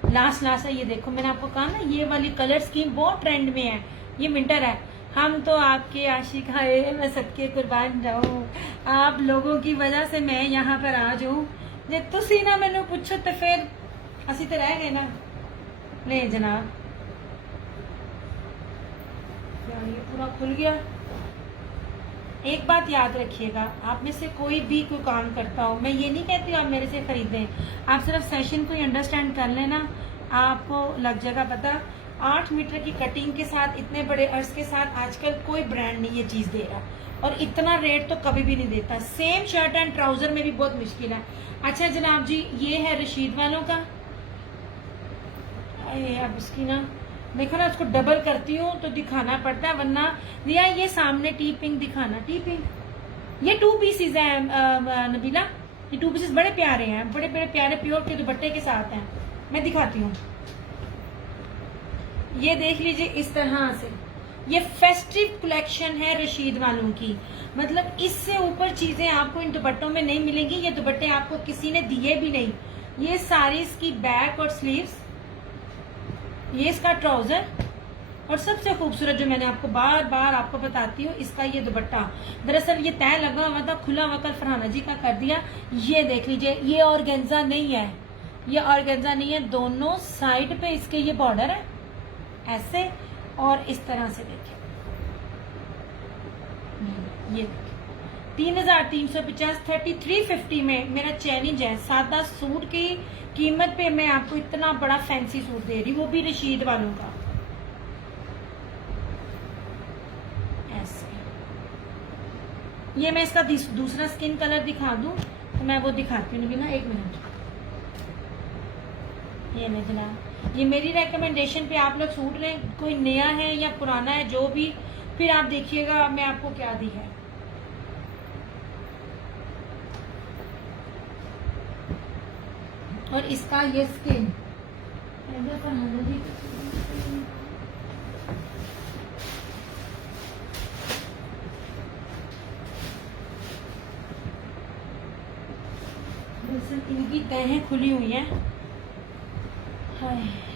लास्ट है। ये देखो मैंने आपको कहा ना, ये वाली कलर स्कीम बहुत ट्रेंड में है, ये विंटर है। हम तो आपके आशिक हैं, मैं सबके कुर्बान जाऊं। आप लोगों की वजह से मैं यहाँ पर आज हूँ। जे तुसी ना मैनू पूछो तो फिर असी तो रह गए ना। नहीं जनाब, क्या ये पूरा खुल गया? एक बात याद रखिएगा, आप में से कोई भी कोई काम करता हो, मैं ये नहीं कहती आप मेरे से खरीदें, आप सिर्फ सेशन को ही अंडरस्टैंड कर लेना, आपको लग जाएगा पता। 8 मीटर की कटिंग के साथ, इतने बड़े अर्ज के साथ आजकल कोई ब्रांड नहीं ये चीज दे रहा, और इतना रेट तो कभी भी नहीं देता। सेम शर्ट एंड ट्राउजर में भी बहुत मुश्किल है। अच्छा जनाब जी, ये है रशीद वालों का। अब इसकी ना देखो ना, उसको डबल करती हूँ तो दिखाना पड़ता है, वरना रिया ये सामने टी पिंक दिखाना। टी पिंक ये 2 पीसेज है नबीला, ये 2 पीसेज बड़े प्यारे हैं, बड़े बड़े प्यारे प्योर के दुपट्टे के साथ हैं। मैं दिखाती हूँ, ये देख लीजिए इस तरह से। ये फेस्टिव कलेक्शन है रशीद वालों की, मतलब इससे ऊपर चीजें आपको इन दुपट्टों में नहीं मिलेंगी। ये दुपट्टे आपको किसी ने दिए भी नहीं। ये सारी इसकी बैक और स्लीव्स, ये इसका ट्राउजर, और सबसे खूबसूरत जो मैंने आपको बार बार आपको बताती हूँ, इसका ये दुपट्टा। दरअसल ये तय लगा हुआ था, खुला हुआ कल फरहाना जी का कर दिया। ये देख लीजिए, ये ऑर्गेन्जा नहीं है, ये ऑर्गेन्जा नहीं है। दोनों साइड पे इसके ये बॉर्डर है ऐसे, और इस तरह से देखिए, ये 3350 3350 में मेरा चैलेंज है। सादा सूट की कीमत पे मैं आपको इतना बड़ा फैंसी सूट दे रही हूँ, वो भी रशीद वालों का। ऐसे ये मैं इसका दूसरा स्किन कलर दिखा दूं तो मैं वो दिखाती हूँ ना, 1 मिनट। ये मैं जनाब, ये मेरी रेकमेंडेशन पे आप लोग सूट लें, कोई नया है या पुराना है जो भी, फिर आप देखिएगा मैं आपको क्या दी है। और इसका ये स्किन इनकी तहें खुली हुई हैं।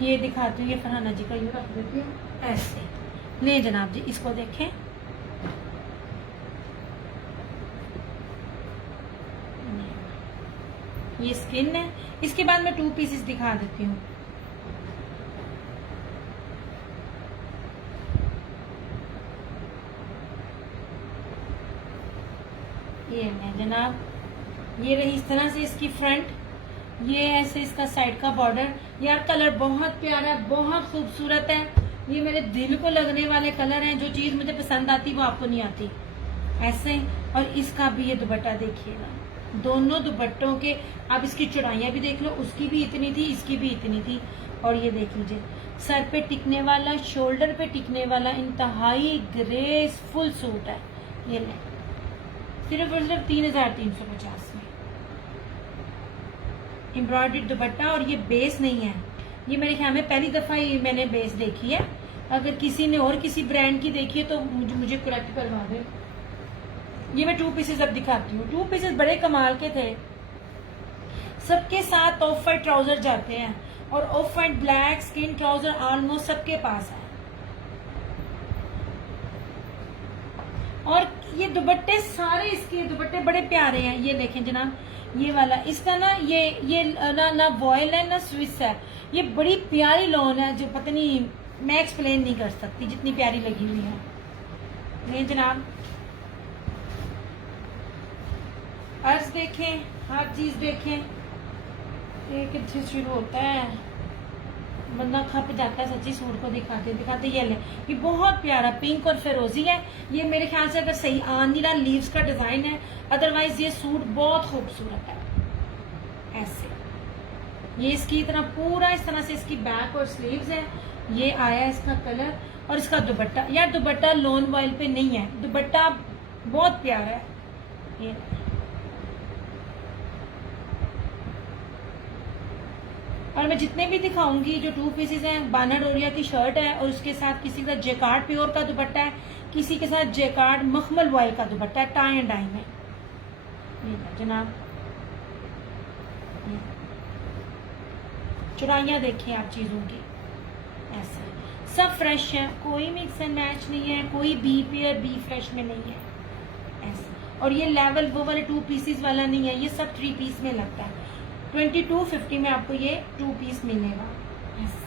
ये दिखाती हूँ, ये फरहाना जी का यूँ रख देती हूँ ऐसे। ले जनाब जी, इसको देखें, ये स्किन है। इसके बाद मैं 2 पीसेस दिखा देती हूँ। ये है जनाब, ये रही इस तरह से इसकी फ्रंट, ये ऐसे इसका साइड का बॉर्डर। यार कलर बहुत प्यारा है, बहुत खूबसूरत है। ये मेरे दिल को लगने वाले कलर हैं। जो चीज मुझे पसंद आती वो आपको नहीं आती ऐसे। और इसका भी ये दुपट्टा देखिएगा, दोनों दुपट्टों के आप इसकी चौड़ाइयाँ भी देख लो, उसकी भी इतनी थी, इसकी भी इतनी थी। और ये देख लीजिए, सर पे टिकने वाला, शोल्डर पे टिकने वाला इंतहाई ग्रेसफुल सूट है। ये ले सिर्फ और सिर्फ 3350 में एम्ब्रॉयडर्ड दुपट्टा। और ये बेस नहीं है, ये मेरे ख्याल में पहली दफा ही मैंने बेस देखी है। अगर किसी ने और किसी ब्रांड की देखी है तो मुझे करेक्ट करवा दे। ये मैं 2 पीसेस अब दिखाती हूँ। 2 पीसेस बड़े कमाल के थे। सबके साथ ऑफ वाइट ट्राउजर जाते हैं, और of white black skin trouser almost सबके पास है। और ये दुपट्टे सारे, इसके दुपट्टे बड़े प्यारे हैं। ये देखें जनाब, ये वाला इसका ना, ये ना वॉयल है ना स्विस है। ये बड़ी प्यारी लॉन है, जो पता नहीं मैं एक्सप्लेन नहीं कर सकती, जितनी प्यारी लगी हुई है। ये जनाब अर्ज देखें, हर चीज देखें। एक अच्छे शुरू होता है, बंदा खप जाता है सच्ची सूट को दिखाते दिखाते। ये ले, ये बहुत प्यारा पिंक और फिरोजी है। ये मेरे ख्याल से अगर सही आंदीला लीव्स का डिजाइन है, अदरवाइज ये सूट बहुत खूबसूरत है ऐसे। ये इसकी इतना पूरा इस तरह से इसकी बैक और स्लीव्स है। ये आया इसका कलर, और इसका दुपट्टा। यार दुपट्टा लोन वॉयल पे नहीं है, दुपट्टा बहुत प्यारा है। ये और मैं जितने भी दिखाऊंगी, जो 2 पीसेस हैं, बाना डोरिया की शर्ट है, और उसके साथ किसी का जेकार्ड प्योर का दुपट्टा है, किसी के साथ जेकार्ड मखमल वॉयल का दुपट्टा है, टाई एंड डाई में। ये जनाब चौड़ाइयाँ देखें आप चीजों की ऐसे। सब फ्रेश है, कोई मिक्स एंड मैच नहीं है, कोई बी पेयर बी फ्रेश में नहीं है ऐसे। और ये लेवल वो वाले 2 पीसेस वाला नहीं है, ये सब 3 पीस में लगता है। 2250 में आपको ये 2 पीस मिलेगा ऐसे।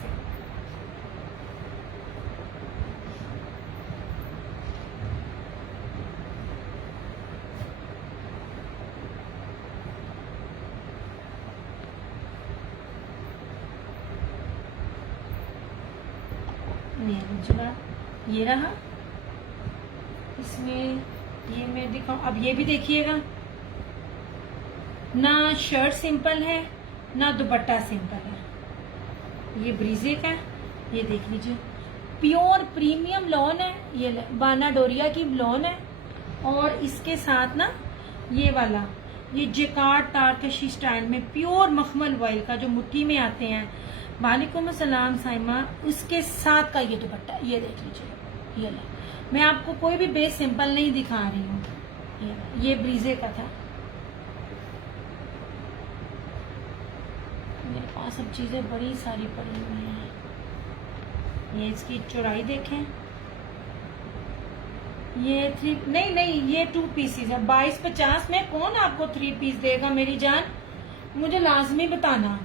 ये रहा, इसमें ये मैं दिखाऊं, अब ये भी देखिएगा, ना शर्ट सिंपल है ना दुपट्टा सिंपल है। ये ब्रीजे का है, ये देख लीजिए, प्योर प्रीमियम लॉन है, ये बाना डोरिया की लॉन है। और इसके साथ ना ये वाला, ये जेकार्ड तारकशी स्टाइल में प्योर मखमल वॉइल का जो मुट्ठी में आते हैं। वालेकुम अस्सलाम साइमा, उसके साथ का ये दुपट्टा, ये देख लीजिए, ये ले। मैं आपको कोई भी बेस सिंपल नहीं दिखा रही हूँ, ये ब्रीजे का था। मेरे पास अब चीजें बड़ी सारी पड़ी हुई हैं। ये इसकी चौड़ाई देखें, ये 3 नहीं ये 2 पीसेस है। 2250 में कौन आपको 3 पीस देगा मेरी जान, मुझे लाजमी बताना।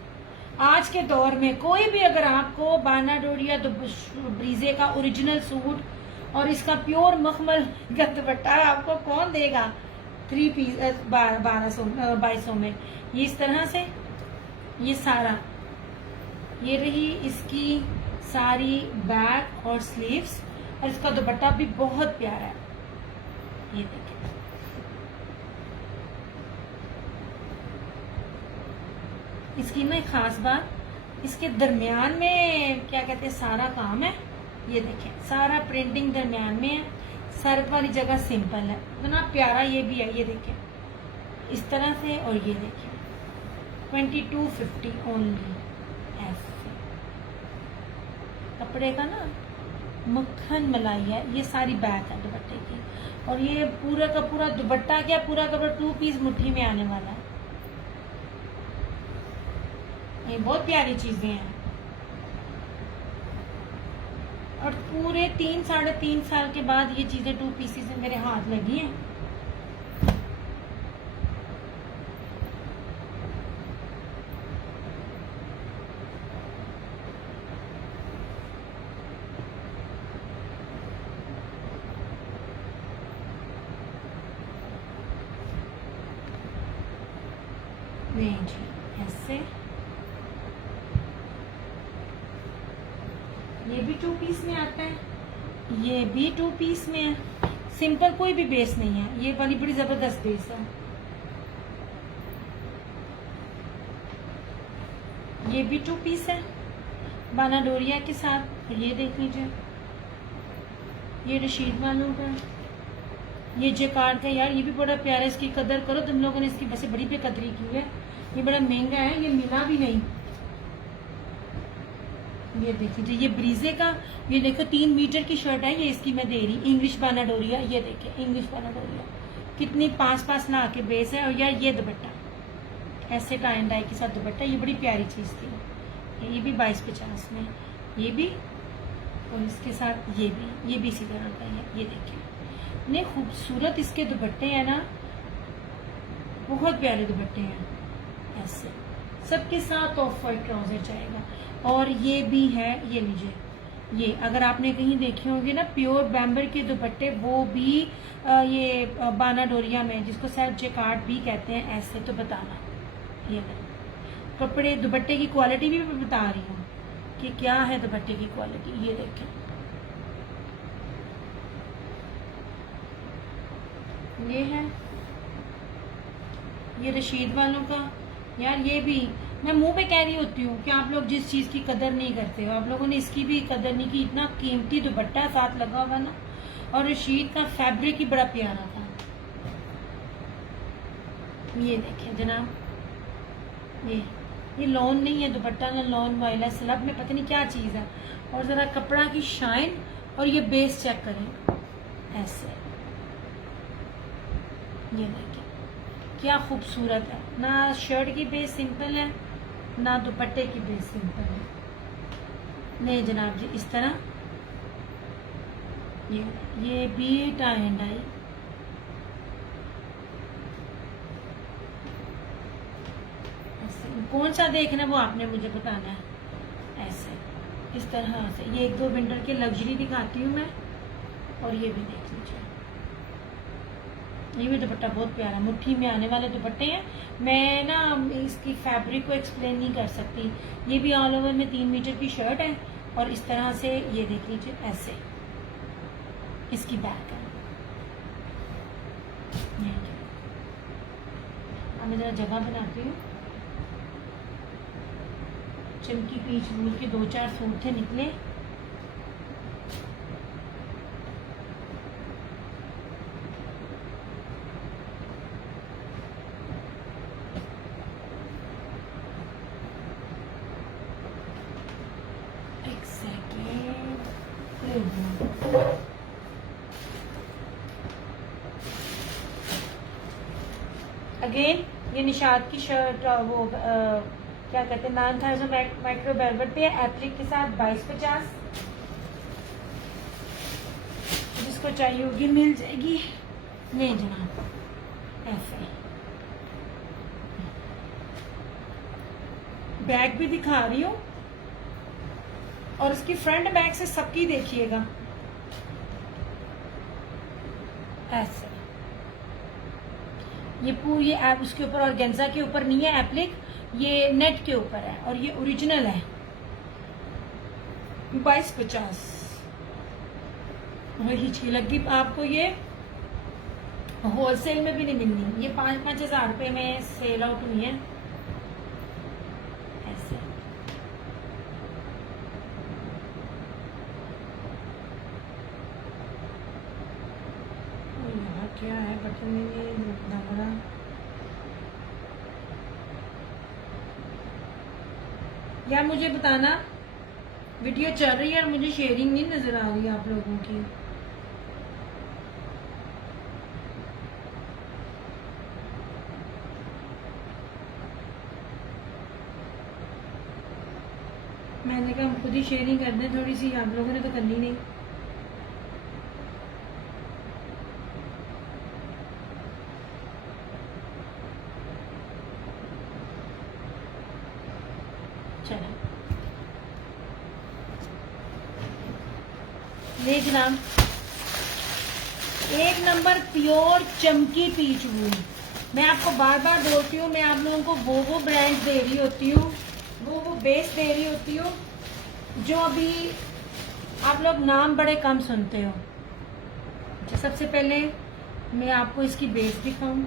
आज के दौर में कोई भी अगर आपको बाना डोरिया ब्रीजे का ओरिजिनल सूट और इसका प्योर मखमल का दुपट्टा आपको कौन देगा 3 पीस 2200 में। ये इस तरह से, ये सारा, ये रही इसकी सारी बैक और स्लीव्स, और इसका दुपट्टा भी बहुत प्यारा है, ये देखिए। इसकी ना एक खास बात, इसके दरमियान में क्या कहते हैं सारा काम है, ये देखें सारा प्रिंटिंग दरमियान में है, सर वाली जगह सिंपल है, इतना प्यारा ये भी है, ये देखें इस तरह से। और ये देखें 2250 ओनली ऐसे। कपड़े का ना मक्खन मलाई है, ये सारी बैक है दुपट्टे की। और ये पूरा का पूरा दुपट्टा क्या, पूरा का पूरा 2 पीस मुट्ठी में आने वाला है। ये बहुत प्यारी चीजें हैं। और पूरे 3-3.5 साल के बाद ये चीजें 2 पीसेस में मेरे हाथ लगी हैं। नहीं जी, ऐसे ये भी 2 पीस में आता है, ये भी 2 पीस में है। सिंपल कोई भी बेस नहीं है, ये वाली बड़ी जबरदस्त बेस है। ये भी 2 पीस है बाना डोरिया के साथ, ये देख लीजिए, ये रशीद वालों का, ये जेकार्ड का। यार ये भी बड़ा प्यारा, इसकी कदर करो तुम लोगों ने, इसकी वैसे बड़ी बेकदरी की है, ये बड़ा महंगा है, ये मिला भी नहीं। ये देख लीजिए, ये ब्रीजे का, ये देखो 3 मीटर की शर्ट है, ये इसकी मैं दे रही, इंग्लिश बाना डोरिया। ये देखिए इंग्लिश बाना डोरिया कितनी 5 ला के बेस है। और यार ये दुपट्टा ऐसे टाई एंड डाई के साथ दुपट्टा, ये बड़ी प्यारी चीज थी। ये भी 2250 में, ये भी, और इसके साथ ये भी इसी तरह का है। ये देखिए इतने खूबसूरत इसके दुपट्टे हैं ना, बहुत प्यारे दुपट्टे हैं ऐसे। सबके साथ ऑफ वाइट ट्राउजर जाएगा। और ये भी है, ये लीजिए, ये अगर आपने कहीं देखे होंगे ना प्योर बैम्बर के दुपट्टे, वो भी ये बाना डोरिया में, जिसको शायद जेकार्ड भी कहते हैं ऐसे, तो बताना। ये कपड़े दुपट्टे की क्वालिटी भी मैं बता रही हूँ कि क्या है दुपट्टे की क्वालिटी। ये देखें, ये है, ये रशीद वालों का। यार ये भी मैं मुंह पे कह रही होती हूँ कि आप लोग जिस चीज की कदर नहीं करते हो, आप लोगों ने इसकी भी कदर नहीं की। इतना कीमती दुपट्टा साथ लगा हुआ ना, और रशीद का फैब्रिक ही बड़ा प्यारा था। ये देखें जनाब, ये लॉन नहीं है दुपट्टा, ना लॉन वाइल है, स्लब में पता नहीं क्या चीज है। और जरा कपड़ा की शाइन और ये बेस चेक करें ऐसे, ये देखिए क्या खूबसूरत है। ना शर्ट की बेस सिंपल है, ना दुपट्टे की बेस सिंपल है। नहीं जनाब जी, इस तरह ये भी टाई एंड डाई। कौन सा देखना है वो आपने मुझे बताना है। ऐसे इस तरह से ये 1-2 विंटर के लग्जरी दिखाती हूँ मैं। और ये भी देख लीजिए, ये भी दुपट्टा बहुत प्यारा मुट्ठी में आने वाले दुपट्टे हैं। मैं ना इसकी फैब्रिक को एक्सप्लेन नहीं कर सकती। ये भी ऑल ओवर में 3 मीटर की शर्ट है और इस तरह से ये देख लीजिए ऐसे इसकी बैक है। अब मैं जरा जगह बनाती हूँ। चमकी पीच वूल के 2-4 सूट थे निकले। एक सेकेंड। अगेन ये निशात की शर्ट वो क्या कहते हैं 9000 माइक्रो वेलवेट पे है एप्लिक के साथ 2250। जिसको चाहिए होगी मिल जाएगी। नहीं जनाब ऐसे बैग भी दिखा रही हूँ और इसकी फ्रंट बैक से सबकी देखिएगा ऐसे। ये पूरी ऐप उसके ऊपर ऑर्गेन्जा के ऊपर नहीं है एप्लिक, ये नेट के ऊपर है और ये ओरिजिनल है 2250। वही चीज लगी आपको। ये होलसेल में भी नहीं मिलनी, ये 5-5 हजार रुपए में सेल आउट हुई है ऐसे। यहाँ क्या है बटन में ये इतना बड़ा। या मुझे बताना वीडियो चल रही है और मुझे शेयरिंग नहीं नजर आ रही आप लोगों की। मैंने कहा हम खुद ही शेयरिंग कर दें थोड़ी सी, आप लोगों ने तो करनी नहीं। चलो ले जनाब, 1 नंबर प्योर चमकी पीच वूल। मैं आपको बार बार बोलती हूँ, मैं आप लोगों को वो ब्रांड दे रही होती हूँ, वो बेस दे रही होती हूँ जो अभी आप लोग नाम बड़े कम सुनते हो। तो सबसे पहले मैं आपको इसकी बेस दिखाऊं।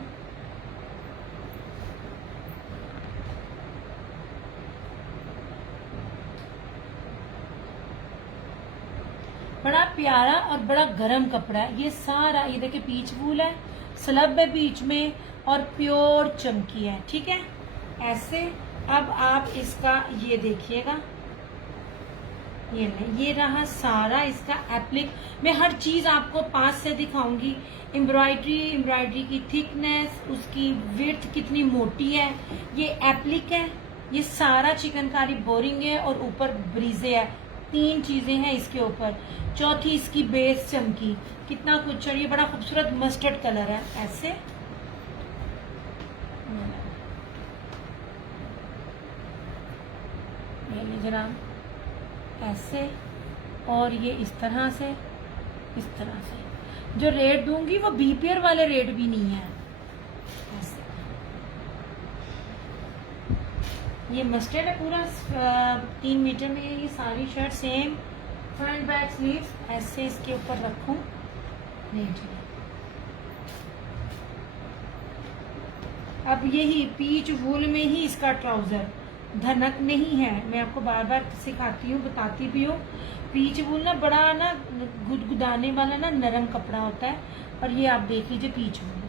बड़ा प्यारा और बड़ा गर्म कपड़ा है ये सारा। ये देखिए पीच वूल है, स्लब है बीच में और प्योर चमकी है। ठीक है ऐसे। अब आप इसका ये देखिएगा, ये रहा सारा इसका एप्लिक। मैं हर चीज आपको पास से दिखाऊंगी। एम्ब्रॉयडरी की थिकनेस, उसकी विड्थ कितनी मोटी है। ये एप्लिक है, ये सारा चिकनकारी बोरिंग है और ऊपर ब्रीजे है। 3 चीजें हैं इसके ऊपर। चौथी इसकी बेस चमकी, कितना कुछ। और ये बड़ा खूबसूरत मस्टर्ड कलर है ऐसे। ये जरा ऐसे और ये इस तरह से, इस तरह से। जो रेट दूंगी वो बीपीआर वाले रेट भी नहीं है ऐसे। ये मस्टर्ड है पूरा 3 मीटर में। ये सारी shirt same front back sleeves ऐसे इसके ऊपर रखूं। अब यही पीच वूल में ही इसका ट्राउजर, धनक नहीं है। मैं आपको बार बार सिखाती हूँ, बताती भी हूँ। पीच वूल ना बड़ा ना गुदगुदाने वाला ना नरम कपड़ा होता है। और ये आप देख लीजिए पीच वूल,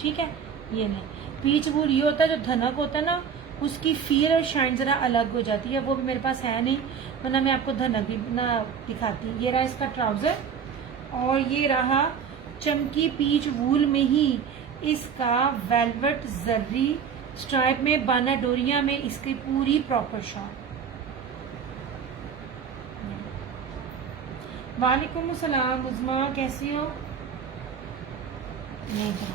ठीक है। ये नहीं, पीच वूल ये होता है जो धनक होता है ना, उसकी फील और शाइन जरा अलग हो जाती है। वो भी मेरे पास है नहीं, वरना मैं आपको धनक भी ना दिखाती। ये रहा इसका ट्राउजर और ये रहा चमकी पीच वूल में ही इसका वेलवेट जर्री स्ट्राइप में बाना डोरिया में इसकी पूरी प्रॉपर शॉट। वालेकुम सलाम उज़मा, कैसी हो? नहीं जी,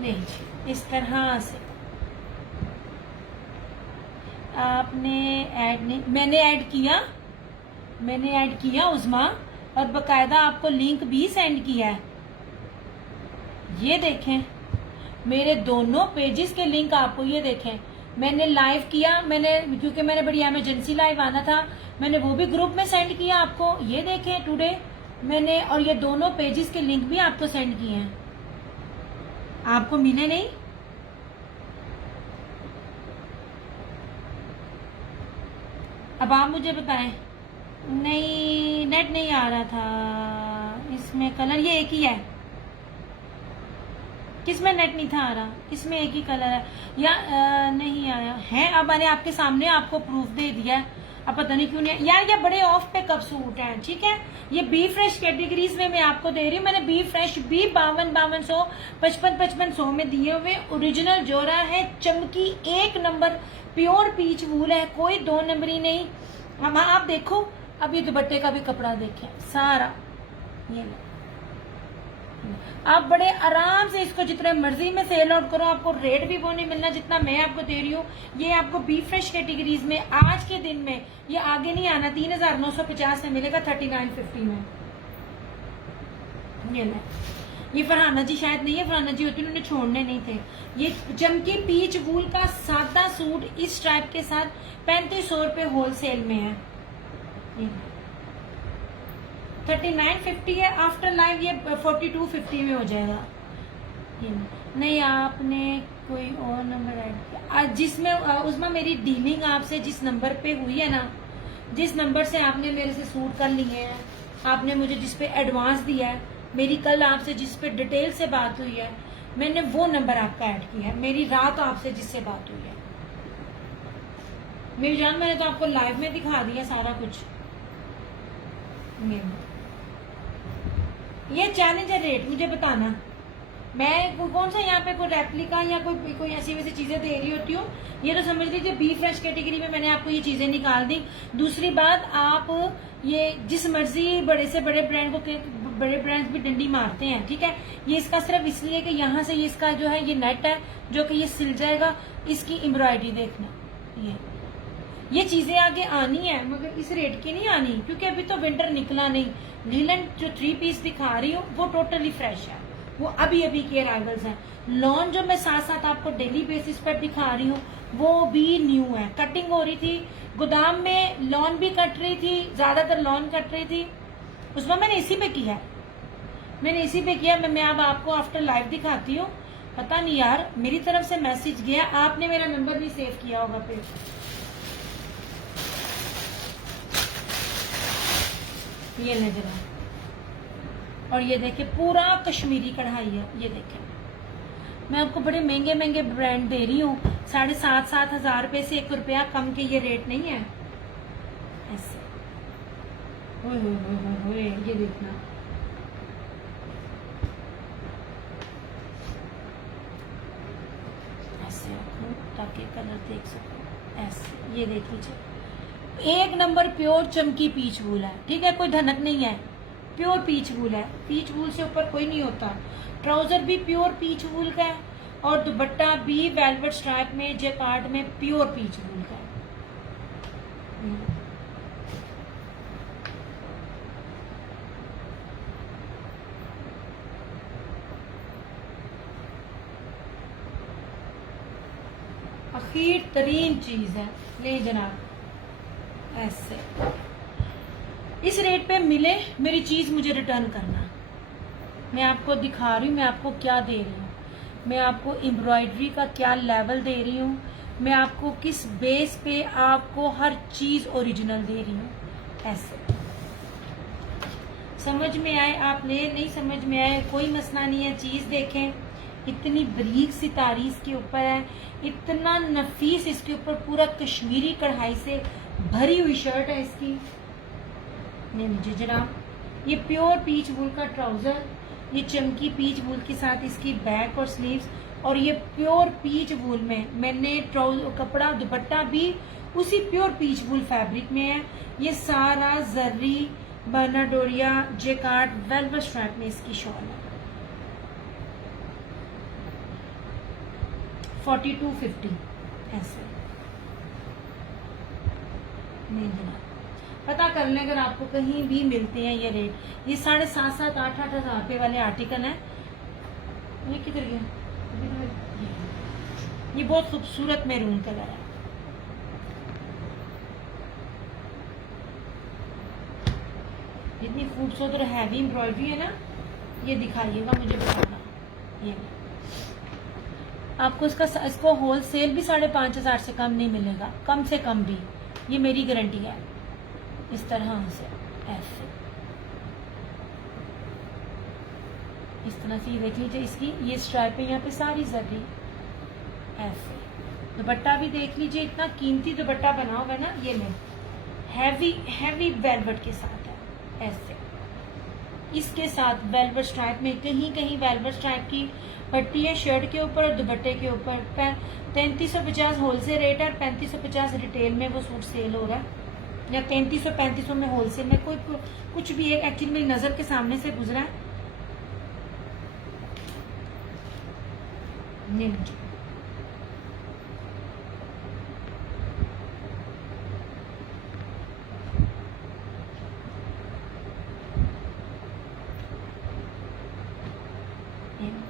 नहीं जी, इस तरह से आपने ऐड नहीं, मैंने ऐड किया उज़मा, और बकायदा आपको लिंक भी सेंड किया है। ये देखें, मेरे दोनों पेजेस के लिंक आपको, ये देखें, मैंने लाइव किया, क्योंकि मैंने बड़ी इमरजेंसी लाइव आना था, मैंने वो भी ग्रुप में सेंड किया आपको। ये देखें टुडे मैंने, और ये दोनों पेजेस के लिंक भी आपको सेंड किए हैं। आपको मिले नहीं? अब आप मुझे बताएं। नहीं, नेट नहीं आ रहा था इसमें, कलर ये एक ही है। किसमें नेट नहीं था आ रहा? इसमें एक ही कलर है या नहीं आया है? अब मैंने आपके सामने आपको प्रूफ दे दिया है, अब पता नहीं क्यों नहीं यार। ये बड़े ऑफ पे कब सूट हैं, ठीक है। ये बी फ्रेश कैटेगरीज में मैं आपको दे रही हूँ। मैंने बी फ्रेश भी 5200 5500 में दिए हुए। ओरिजिनल जोरा है, चमकी 1 नंबर, प्योर पीच वूल है, कोई 2 नंबरी नहीं। अब आप देखो, अब ये दुपट्टे का भी कपड़ा देखें सारा, ये लो। आप बड़े आराम से इसको जितने मर्जी में सेल आउट करो, आपको रेट भी वो नहीं मिलना जितना मैं आपको दे रही हूँ। ये आपको बी फ्रेश कैटेगरीज में आज के दिन में ये आगे नहीं आना। 3950 में मिलेगा 3950 में। ये फरहाना जी शायद नहीं है, फरहाना जी होती उन्होंने छोड़ने नहीं थे। ये चमकी पीच वूल का सादा सूट इस टाइप के साथ 3500 रुपए होलसेल में है। 3950 है, आफ्टर लाइव ये 4250 में हो जाएगा। नहीं, आपने कोई और नंबर ऐड किया जिसमें उसमें मेरी डीलिंग आपसे जिस नंबर पे हुई है ना, जिस नंबर से आपने मेरे से सूट कर लिए हैं, आपने मुझे जिस पे एडवांस दिया है, मेरी कल आपसे जिस पे डिटेल से बात हुई है, मैंने वो नंबर आपका ऐड किया है। मेरी रात आपसे जिससे बात हुई है मेरी जान, मैंने तो आपको लाइव में दिखा दिया सारा कुछ। ये चैलेंज है रेट, मुझे बताना। मैं कौन सा यहाँ पे कोई रेप्लिका या कोई ऐसी वैसी चीजें दे रही होती हूँ। ये तो समझ लीजिए बी फ्रेश कैटेगरी में मैंने आपको ये चीजें निकाल दी। दूसरी बात, आप ये जिस मर्जी बड़े से बड़े ब्रांड को, बड़े ब्रांड्स भी डंडी मारते हैं, ठीक है। ये इसका सिर्फ इसलिए कि यहाँ से ये इसका जो है ये नेट है जो कि ये सिल जाएगा। इसकी एम्ब्रॉयडरी देखना, ये चीजें आगे आनी है मगर इस रेट की नहीं आनी, क्योंकि अभी तो विंटर निकला नहीं। लीलन जो 3 पीस दिखा रही हूँ वो टोटली फ्रेश है, वो अभी अभी के अराइवल्स हैं। लॉन जो मैं साथ साथ आपको डेली बेसिस पर दिखा रही हूँ वो भी न्यू है। कटिंग हो रही थी गोदाम में, लॉन भी कट रही थी, ज्यादातर लॉन कट रही थी, उसमें मैंने इसी पे किया, मैं अब आपको आफ्टर लाइव दिखाती हूँ। पता नहीं यार मेरी तरफ से मैसेज गया, आपने मेरा नंबर नहीं सेव किया होगा फिर। ये नजर है, और ये देखिए पूरा कश्मीरी कढ़ाई है। ये देखें, मैं आपको बड़े महंगे महंगे ब्रांड दे रही हूँ। 7,500 रुपए से 1 रुपया कम के ये रेट नहीं है। ऐसे ओए ये देखना, ऐसे रखूं ताकि कलर देख सको। ऐसे ये देख लीजिए, 1 नंबर प्योर चमकी पीच वूल है, ठीक है। कोई धनक नहीं है, प्योर पीच वूल है। पीच वूल से ऊपर कोई नहीं होता। ट्राउजर भी प्योर पीच वूल का है, और दुपट्टा भी वेलवेट स्ट्राइप में जैकार्ड में प्योर पीच वूल का है। आखिर तरीन चीज है, ले जनाब। ऐसे इस रेट पे मिले मेरी चीज मुझे रिटर्न करना। मैं आपको दिखा रही हूँ मैं आपको क्या दे रही हूँ, मैं आपको एम्ब्रॉयडरी का क्या लेवल दे रही हूँ, मैं आपको किस बेस पे आपको हर चीज ओरिजिनल दे रही हूँ। ऐसे समझ में आए आप ले, नहीं समझ में आए कोई मसला नहीं है। चीज देखें, इतनी बरीक सितारी इसके ऊपर है, इतना नफीस इसके ऊपर पूरा कश्मीरी कढ़ाई से भरी हुई शर्ट है इसकी। ये लीजिए जनाब, ये प्योर पीच वूल का ट्राउजर, ये चमकी पीच वूल के साथ इसकी बैक और स्लीव्स, और ये प्योर पीच वूल में मैंने कपड़ा दुपट्टा भी उसी प्योर पीच वूल फैब्रिक में है। ये सारा जर्री बर्नाडोरिया जेकार्ड वेल्वेट स्ट्रैप में इसकी शॉल है। 4250 ऐसे नहीं देना, पता कर लें अगर आपको कहीं भी मिलते हैं ये रेट। ये 7,500 8,000 रुपये वाले आर्टिकल हैं। ये किधर गया? ये बहुत खूबसूरत मैरून कलर है। इतनी खूबसूरत और हैवी एम्ब्रॉयडरी है ना, ये दिखाइएगा मुझे बताना। ये आपको इसको होलसेल भी 5,500 से कम नहीं मिलेगा, कम से कम भी, ये मेरी गारंटी है। इस तरह से ऐसे इस तरह से ये देख लीजिए, इसकी ये स्ट्राइप है यहाँ पे सारी जर्री। ऐसे दुपट्टा भी देख लीजिए, इतना कीमती दुपट्टा बना हुआ है ना, ये में हैवी हैवी वेलवेट के साथ है। ऐसे इसके साथ वेलवेट स्ट्राइप में कहीं कहीं वेलवेट स्ट्राइप की पट्टी है शर्ट के ऊपर और दुपट्टे के ऊपर। 3350 होलसेल रेट है, 3550 रिटेल में वो सूट सेल हो रहा है, या 3300-3500 में होलसेल में। कोई कुछ भी एक एक्चुअली मेरी नजर के सामने से गुजरा है। नहीं मुझे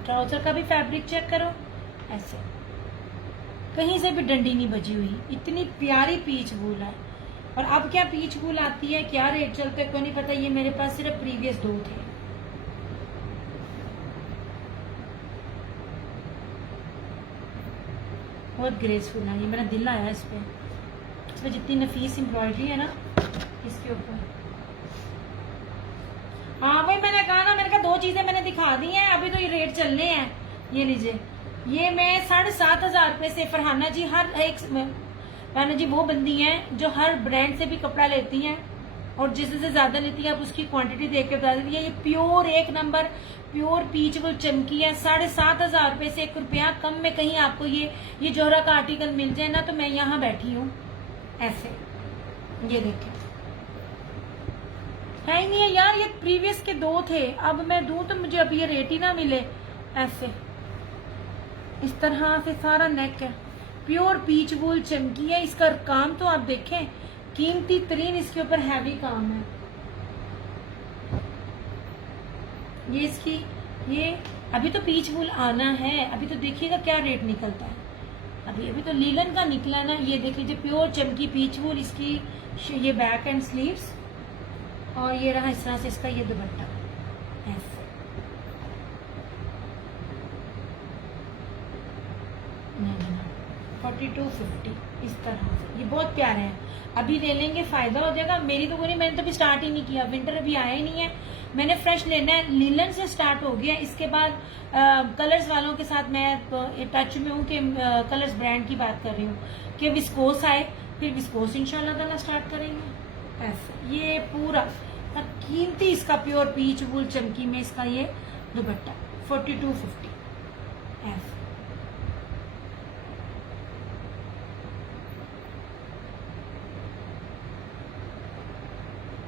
ट्राउजर का भी फैब्रिक चेक करो, ऐसे कहीं से भी डंडी नहीं बजी हुई, इतनी प्यारी पीच वूल है। और अब क्या पीच वूल आती है, क्या रेट चलते हैं, को नहीं पता। ये मेरे पास सिर्फ प्रीवियस 2 थे। बहुत ग्रेसफुल है, ये मेरा दिल आया इस पे जितनी नफीस एम्ब्रॉयडरी है ना इसके ऊपर। हाँ भाई मैंने कहा ना, मैंने कहा 2 चीजें मैंने दिखा दी हैं, अभी तो ये रेट चलने हैं। ये लीजिए, ये मैं 7,500 रुपए से फरहाना जी हर एक फरहाना जी वो बंदी हैं जो हर ब्रांड से भी कपड़ा लेती हैं और जिससे ज्यादा लेती है आप उसकी क्वांटिटी देख के बता देती है। ये प्योर 1 नंबर प्योर पीच वुल चमकी है। 7,500 रुपए से 1 रुपया कम में कहीं आपको ये जोहरा का आर्टिकल मिल जाए ना, तो मैं यहाँ बैठी हूँ। ऐसे ये देखें, है ही नहीं है यार, ये प्रीवियस के 2 थे, अब मैं दूं तो मुझे अभी ये रेट ही ना मिले। ऐसे इस तरह से सारा नेक है, प्योर पीच वूल चमकी है। इसका काम तो आप देखें, कीमती तरीन इसके ऊपर हैवी काम है। ये इसकी ये अभी तो पीच वूल आना है, अभी तो देखिएगा क्या रेट निकलता है। अभी तो लीलन का निकला ना, ये देख लीजिए प्योर चमकी पीच वूल, इसकी ये बैक एंड स्लीव्स, और ये रहा इस तरह से इसका ये दुपट्टा। ऐसे 4250 इस तरह से, ये बहुत प्यारे हैं। अभी ले लेंगे फायदा हो जाएगा। मेरी तो पूरी, मैंने तो अभी स्टार्ट ही नहीं किया, विंटर अभी आया ही नहीं है, मैंने फ्रेश लेना है। लीलन से स्टार्ट हो गया, इसके बाद कलर्स वालों के साथ मैं टच में हूँ कि कलर्स ब्रांड की बात कर रही हूँ कि विस्कोस आए, फिर विस्कोस इंशाल्लाह ताला स्टार्ट करेंगे। ऐसे ये पूरा कीमती इसका प्योर पीच वूल चमकी में इसका ये दुपट्टा 4250। ऐसे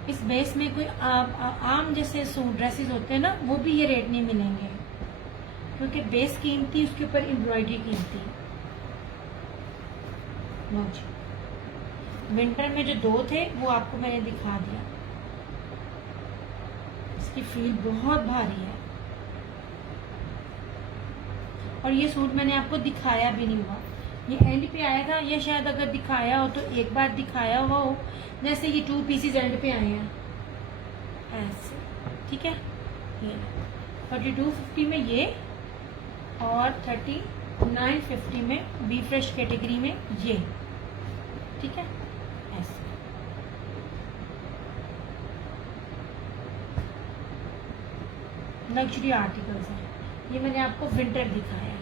इस बेस में कोई आम जैसे सूट ड्रेसेस होते हैं ना, वो भी ये रेट नहीं मिलेंगे, क्योंकि बेस कीमती, उसके ऊपर एम्ब्रॉयडरी कीमती। विंटर में जो 2 थे वो आपको मैंने दिखा दिया। इसकी फील बहुत भारी है, और ये सूट मैंने आपको दिखाया भी नहीं हुआ, ये एंड पे आया था, ये शायद अगर दिखाया हो तो एक बार दिखाया हुआ हो, जैसे ये 2 पीसेस एंड पे आए हैं ऐसे। ठीक है, ये 4250 में ये, और 3950 में बी फ्रेश कैटेगरी में ये। ठीक है, ऐसे लग्जरी आर्टिकल्स हैं। ये मैंने आपको विंटर दिखाया है।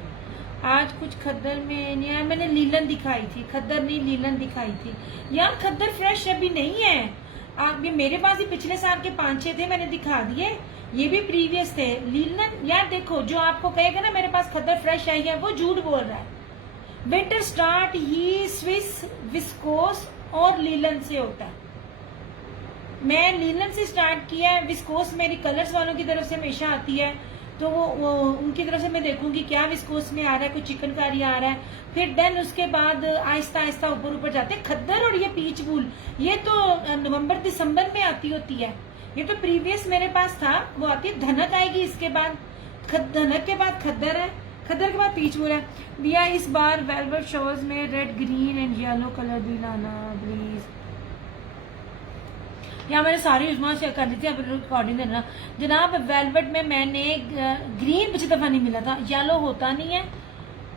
आज कुछ खद्दर में नहीं आया, मैंने लीलन दिखाई थी, खद्दर नहीं लीलन दिखाई थी। यार खद्दर फ्रेश अभी नहीं है, आप ये मेरे पास ही पिछले साल के 5-6 थे, मैंने दिखा दिए, ये भी प्रीवियस थे। लीलन यार देखो, जो आपको कहेगा ना मेरे पास खद्दर फ्रेश आई है, वो झूठ बोल रहा है। विंटर स्टार्ट ही स्विस, विस्कोस और लीलन से होता है। मैं लीलन से स्टार्ट किया है, विस्कोस मेरी कलर्स वालों की तरफ से हमेशा आती है, तो वो उनकी तरफ से मैं देखूंगी क्या विस्कोस में आ रहा है, कोई चिकनकारी आ रहा है, फिर देन उसके बाद आहिस्ता आहिस्ता ऊपर ऊपर जाते हैं। खद्दर और ये पीच वूल ये तो नवंबर दिसंबर में आती होती है, ये तो प्रीवियस मेरे पास था, वो आती है। धनक आएगी इसके बाद, धनक के बाद खद्दर है, खद्दर के बाद पीच वूल है। भैया इस बार वेलवेट शॉल्स में red green and yellow colour भी लाना प्लीज। यहाँ मैंने सारी युजमा शेयर कर दी थी, अब रिकॉर्डिंग देना। जनाब वेलवेट में मैंने ग्रीन पिछली दफा नहीं मिला था, येलो होता नहीं है,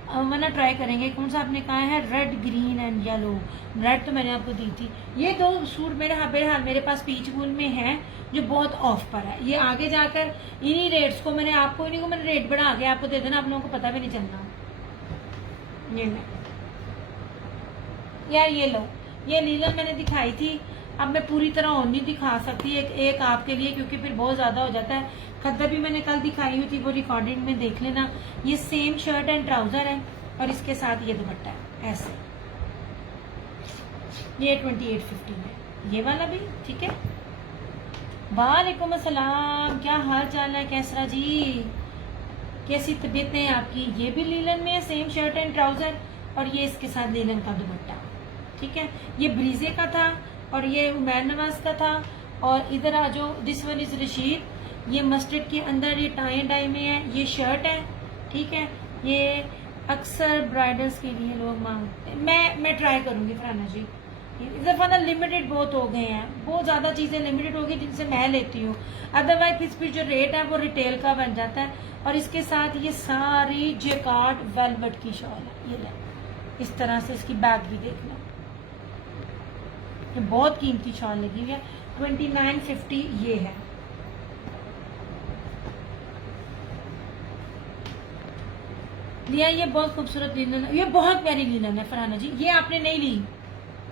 वरना ट्राई करेंगे। कौन सा आपने कहा है? Red green and yellow. Red तो मैंने आपको दी थी। ये दो सूट मेरे पास पीच वूल में है जो बहुत ऑफ पर है। ये आगे जाकर इन्हीं रेट्स को मैंने आपको इन्हीं को मैंने रेट बढ़ा के आपको दे देना, आप लोगों को पता भी नहीं चलना। ये यार ये लो, ये लीलन मैंने दिखाई थी, अब मैं पूरी तरह और नहीं दिखा सकती, एक आपके लिए, क्योंकि फिर बहुत ज्यादा हो जाता है। खद्दर भी मैंने कल दिखाई हुई थी, वो रिकॉर्डिंग में देख लेना। ये सेम शर्ट एंड ट्राउजर है और इसके साथ ये दुपट्टा है ऐसे। ये 2850 में, ये वाला भी ठीक है। वालेकुम अस्सलाम, क्या हाल चाल है कैसरा जी, कैसी तबीयतें हैं आपकी? ये भी लीलन में है, सेम शर्ट एंड ट्राउजर और ये इसके साथ लीलन का दुपट्टा, ठीक है। ये ब्रीजे का था और ये उमैर नवाज का था। और इधर आ जो दिस वन इज रशीद, ये मस्टर्ड के अंदर ये टाई डाई में है, ये शर्ट है, ठीक है। ये अक्सर ब्राइडल्स के लिए लोग मांगते हैं, मैं ट्राई करूंगी फराना जी। इस दफा ना लिमिटेड बहुत हो गए हैं, बहुत ज्यादा चीजें लिमिटेड हो गई जिनसे मैं लेती हूँ, अदरवाइज फिर जो रेट है वो रिटेल का बन जाता है। और इसके साथ ये सारी जेकार्ड वेलवेट की शॉल है, ये ले इस तरह से, इसकी बैग भी देखना, ये बहुत कीमती शॉल लगी हुई है। 2950 ये है। लिया, ये बहुत खूबसूरत लीलन है, ये बहुत प्यारी लीलन है फरहाना जी। ये आपने नहीं ली,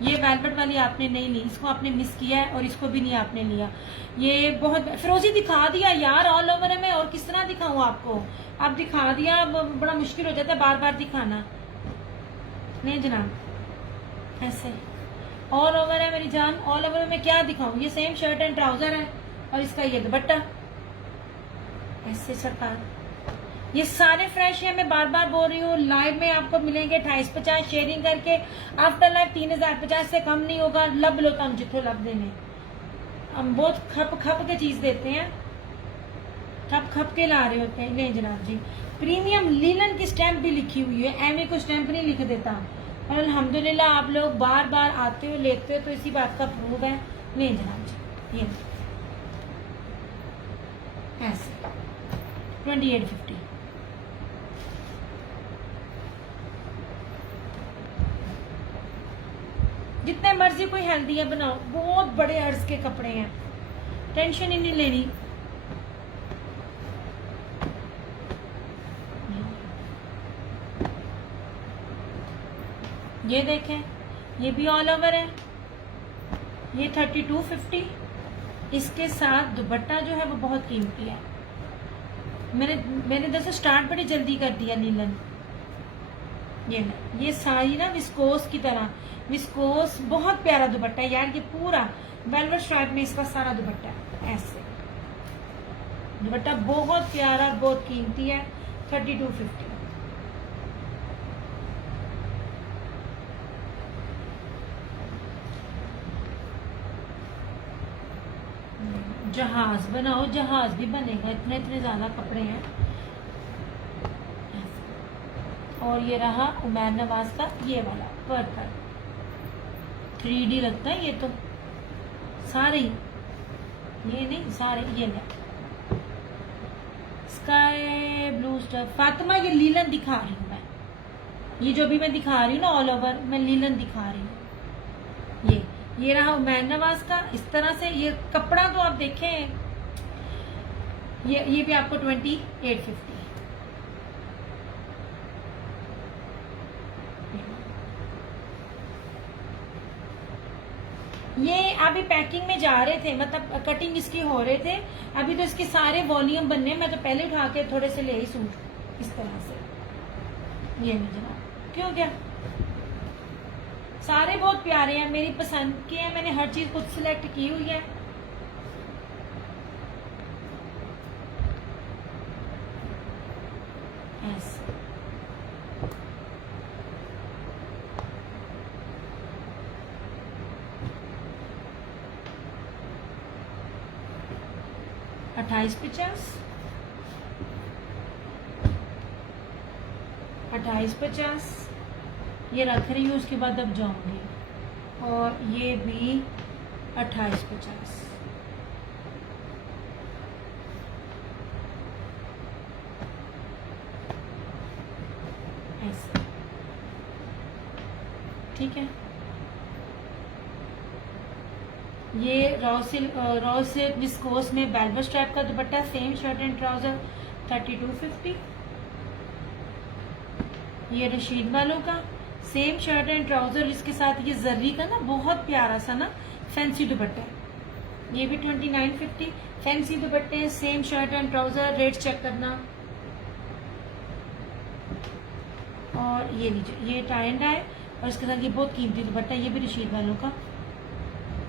ये वेलवेट वाली आपने नहीं ली, इसको आपने मिस किया है और इसको भी नहीं आपने लिया। ये बहुत फिरोजी दिखा दिया यार ऑल ओवर है, मैं और किस तरह दिखाऊं आपको? आप दिखा दिया, बड़ा मुश्किल हो जाता है बार बार दिखाना। नहीं जनाब, ऐसे ऑल ओवर है मेरी जान, ऑल ओवर में क्या दिखाऊं? ये सेम शर्ट एंड ट्राउजर है और इसका ये दुपट्टा ऐसे सरकार। ये सारे फ्रेश है, मैं बार बार बोल रही हूँ। लाइव में आपको मिलेंगे 2850 शेयरिंग करके, आफ्टर लाइव 3050 से कम नहीं होगा। लब लो तम जितो लब देने, हम बहुत खप के चीज देते हैं, खप के ला रहे होते हैं। नहीं जनाब जी, प्रीमियम लीलन की स्टैंप भी लिखी हुई है, एमए को स्टैंप नहीं लिख देता। और अल्हम्दुलिल्लाह आप लोग बार बार आते हो लेते हो, तो इसी बात का प्रूफ है। नहीं जनाब जी, ये ऐसे 2850। जितने मर्जी कोई हेल्दी है बनाओ, बहुत बड़े अर्ज के कपड़े हैं, टेंशन ही नहीं लेनी। ये देखें, ये भी ऑल ओवर है, ये 3250। इसके साथ दुपट्टा जो है वो बहुत कीमती है। मैंने जैसे स्टार्ट बड़ी जल्दी कर दिया नीलन। ये सारी ना विस्कोस की तरह, विस्कोस बहुत प्यारा दुपट्टा है यार। ये पूरा वेलवेट स्ट्राइप में इसका सारा दुपट्टा है ऐसे। दुपट्टा बहुत प्यारा, बहुत कीमती है, 3250। जहाज बनाओ, जहाज भी बनेगा, इतने इतने ज्यादा कपड़े हैं। और ये रहा उमैर नवाज का ये वाला पर्पल, 3D लगता है ये तो सारे ही, ये नहीं सारे ये ले स्काई ब्लू स्टफ। फातिमा ये लीलन दिखा रही हूँ मैं, ये जो भी मैं दिखा रही हूँ ना ऑल ओवर, मैं लीलन दिखा रही हूँ। ये रहा उमैर नवाज का इस तरह से। ये कपड़ा तो आप देखें, ये भी आपको 2850। ये अभी पैकिंग में जा रहे थे, मतलब कटिंग इसकी हो रहे थे, अभी तो इसके सारे वॉल्यूम बनने। मैं तो पहले उठा के थोड़े से ले ही सूट इस तरह से। ये नहीं जनाब, क्यों क्या सारे बहुत प्यारे हैं, मेरी पसंद के हैं, मैंने हर चीज खुद सिलेक्ट की हुई है। ऐसे अट्ठाईस 50 ये रख रही हूँ, उसके बाद अब जाऊंगी। और ये भी 28-50। ऐसे ठीक है। ये रॉ सिल्क विस्कोस में वेलवेट स्ट्रैप का दुपट्टा, सेम शर्ट एंड ट्राउजर 3250। ये रशीद वालों का सेम शर्ट एंड ट्राउजर, इसके साथ ये जर्री का ना बहुत प्यारा सा ना फैंसी दुपट्टा है, ये भी 2950। फैंसी दुपट्टे, same shirt and trouser, rate check करना। और ये लीजिए, ये टाई एंड डाई और इसके साथ ये बहुत कीमती दुपट्टा, ये भी रशीद वालों का,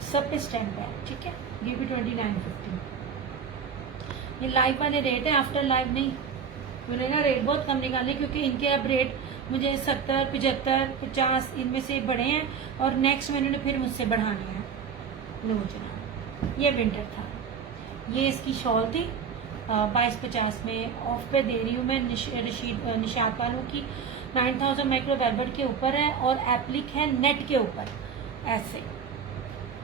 सब पे स्टैम्प है, ठीक है। ये भी 2950। ये लाइव वाले रेट है, आफ्टर लाइव नहीं। मैंने ना रेट बहुत कम निकाले क्योंकि इनके अब रेट मुझे 70, 75, 50 इनमें से बढ़े हैं और नेक्स्ट महीने ने फिर मुझसे बढ़ाने हैं। लो जना, ये विंटर था, ये इसकी शॉल थी 2250 में, ऑफ पे दे रही हूँ मैं। निशात वालों की 9000 माइक्रो वेलवेट के ऊपर है और एप्लिक है नेट के ऊपर ऐसे।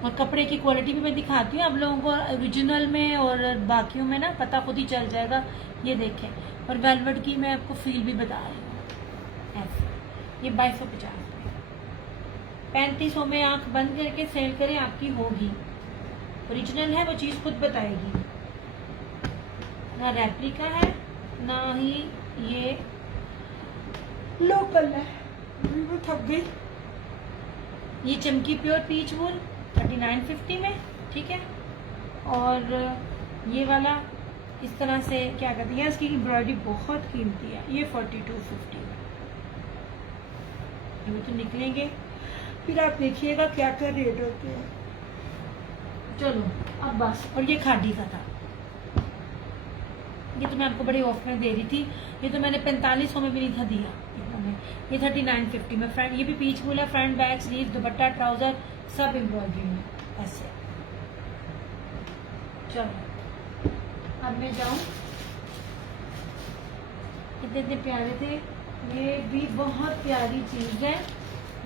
और कपड़े की क्वालिटी भी मैं दिखाती हूँ आप लोगों को, ओरिजिनल में और बाकियों में ना पता खुद ही चल जाएगा। ये देखें, और वेलवेट की मैं आपको फील भी बता रही हूँ ऐसे। ये 2250 में, 3500 में आंख बंद करके सेल करें, आपकी होगी। ओरिजिनल है वो चीज खुद बताएगी, ना रेप्लिका है ना ही ये लोकल है। वो थक गई। ये चमकी प्योर पीच वूल 3950 में, ठीक है। और ये वाला इस तरह से क्या कहते हैं, इसकी एम्ब्रॉयडरी बहुत कीमती है, ये 4250 में। ये तो निकलेंगे, फिर आप देखिएगा क्या क्या रेट होते हैं। चलो अब बस। और ये खादी का था, ये तो मैं आपको बड़ी ऑफ में दे रही थी, ये तो मैंने 4500 में भी नहीं था दिया इन्होंने। ये 3950 में, फ्रंट ये भी पीच वूल है, फ्रंट बैक स्लीव दुपट्टा ट्राउजर सब एम्ब्रॉयडरी में ऐसे। चलो अब मैं जाऊं, कितने इतने प्यारे थे। ये भी बहुत प्यारी चीज है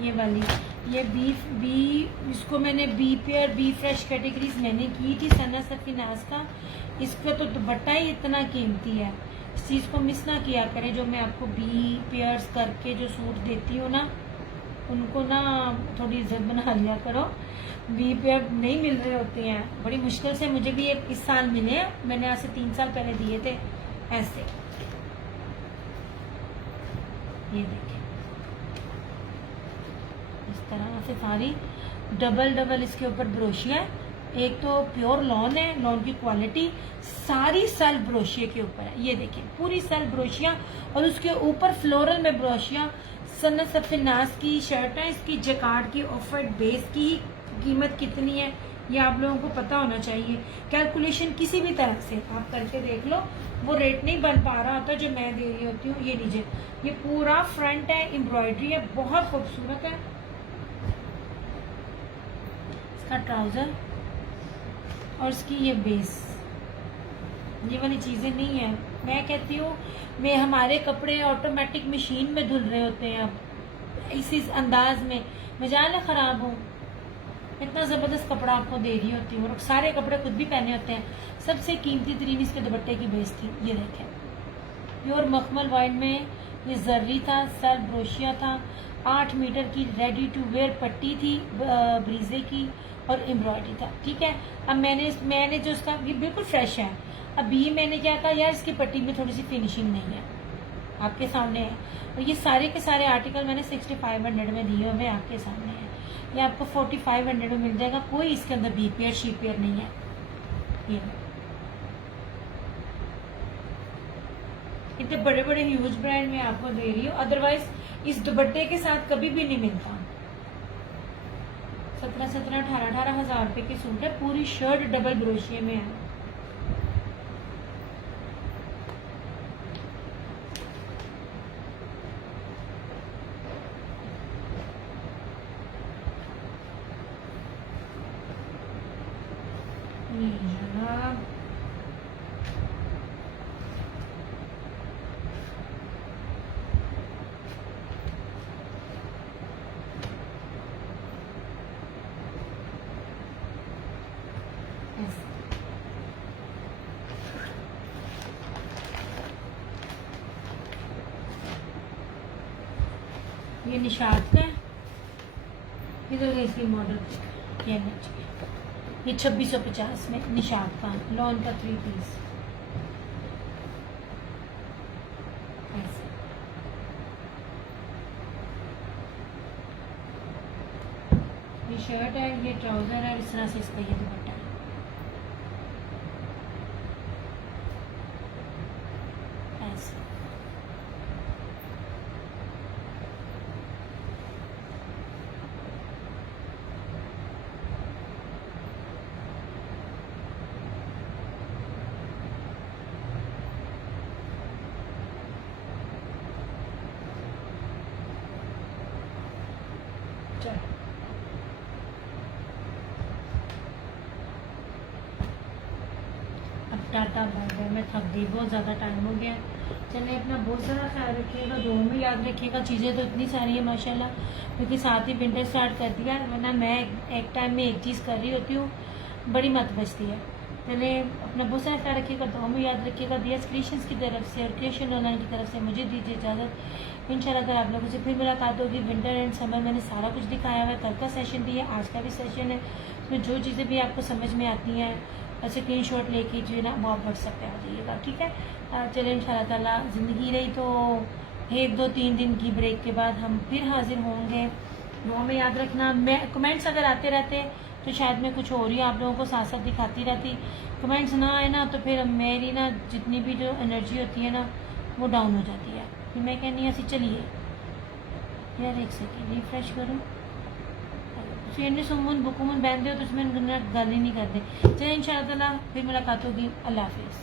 ये वाली, ये बी इसको मैंने बी पेयर बी फ्रेश कैटेगरीज मैंने की थी सना सफीनाज का। इसका तो दुपट्टा ही इतना कीमती है, इस चीज को मिस ना किया करें। जो मैं आपको बी पेयर्स करके जो सूट देती हूँ ना, उनको ना थोड़ी इज्जत बना लिया करो। बी पेयर नहीं मिल रहे होते हैं, बड़ी मुश्किल से मुझे भी इस साल मिले हैं, मैंने आज से 3 साल पहले दिए थे ऐसे। ये देखिए इस तरह से सारी डबल इसके ऊपर ब्रोशिया है। एक तो प्योर लॉन है, लॉन की क्वालिटी सारी सेल्फ ब्रोशिया के ऊपर है। ये देखिए पूरी सेल्फ ब्रोशिया और उसके ऊपर फ्लोरल में ब्रोशिया। सन्नत सफिनास की शर्ट है, इसकी जकार्ड की ऑफर्ड बेस की कीमत कितनी है ये आप लोगों को पता होना चाहिए। कैलकुलेशन किसी भी तरह से आप करके देख लो, वो रेट नहीं बन पा रहा होता जो मैं दे रही होती हूँ। ये लीजिए, ये पूरा फ्रंट है, एम्ब्रॉयडरी है, बहुत खूबसूरत है। इसका ट्राउजर और इसकी ये बेस, ये वाली चीजें नहीं है। मैं कहती हूँ मैं हमारे कपड़े ऑटोमेटिक मशीन में धुल रहे होते हैं अब इसी अंदाज में, मजाल खराब हो। इतना जबरदस्त कपड़ा आपको दे रही होती हूँ और सारे कपड़े खुद भी पहने होते हैं। सबसे कीमती तरीन इसके दुपट्टे की बेस थी। ये देखें प्योर मखमल वाइट में ये जर्री था, सेल्फ ब्रोशिया था, 8 मीटर की रेडी टू वेयर पट्टी थी ब्रीजे की और एम्ब्रॉयडरी था, ठीक है। अब मैंने जो इसका ये बिल्कुल फ्रेश है। अब ये मैंने क्या कहा, यार इसकी पट्टी में थोड़ी सी फिनिशिंग नहीं है, आपके सामने है। और ये सारे के सारे आर्टिकल मैंने 6500 में दिए हुए आपके सामने है। ये आपको 4500 में मिल जाएगा, कोई इसके अंदर बी पेयर शी पेयर नहीं है। ये इतने बड़े बड़े ह्यूज ब्रांड में आपको दे रही हूँ, अदरवाइज इस दुपट्टे के साथ कभी भी नहीं मिलता। 17 18 हज़ार रुपए के सूट है। पूरी शर्ट डबल ब्रोशिये में है। ये जनाब ये निशात का है। इधर इसकी मॉडल ये नीचे ये 2650 में निशात का लॉन का 3 पीस ऐसे। ये शर्ट है, ये ट्राउजर है, इस तरह से इसका ये दुपट्टा है। ऐसे चलो अब टाटा बाय बाय। मैं थक गई, बहुत ज़्यादा टाइम हो गया। चलिए अपना बहुत सारा ख्याल रखिएगा, दुआ में याद रखिएगा। चीज़ें तो इतनी सारी है माशाल्लाह, क्योंकि साथ ही विंटर स्टार्ट कर दिया, वरना मैं एक टाइम में एक चीज़ कर रही होती हूँ, बड़ी मत बचती है। चलिए अपना बहुत सारा ख्याल रखिएगा, दुआ में याद रखिएगा। दिया क्रिएशंस की तरफ से और क्रिएशन ऑनलाइन की तरफ से मुझे दीजिए इजाज़त। इंशाल्लाह आप लोगों से फिर मुलाकात होगी। विंटर एंड समर मैंने सारा कुछ दिखाया हुआ है। कल का सेशन भी है, आज का भी सेशन है। उसमें जो चीज़ें भी आपको समझ में आती हैं ऐसे स्क्रीनशॉट लेके जो है ना वो आप व्हाट्सएप पे आ जाइएगा, ठीक है। चलिए इंशाल्लाह ताला ज़िंदगी रही तो 1 2 3 दिन की ब्रेक के बाद हम फिर हाजिर होंगे। दुआ में याद रखना। मैं कमेंट्स अगर आते रहते तो शायद मैं कुछ और ही आप लोगों को साथ साथ दिखाती रहती। कमेंट्स ना आए ना तो फिर मेरी ना जितनी भी जो एनर्जी होती है ना वो डाउन हो जाती है। फिर मैं कहनी ऐसी चलिए यार एक सेकेंड रिफ्रेश करूँ फिर सुमन बुकुमन बहन दे तो उसमें गल ही नहीं करते। चलिए इंशाल्लाह फिर मुलाकात होगी। अल्लाह हाफिज़।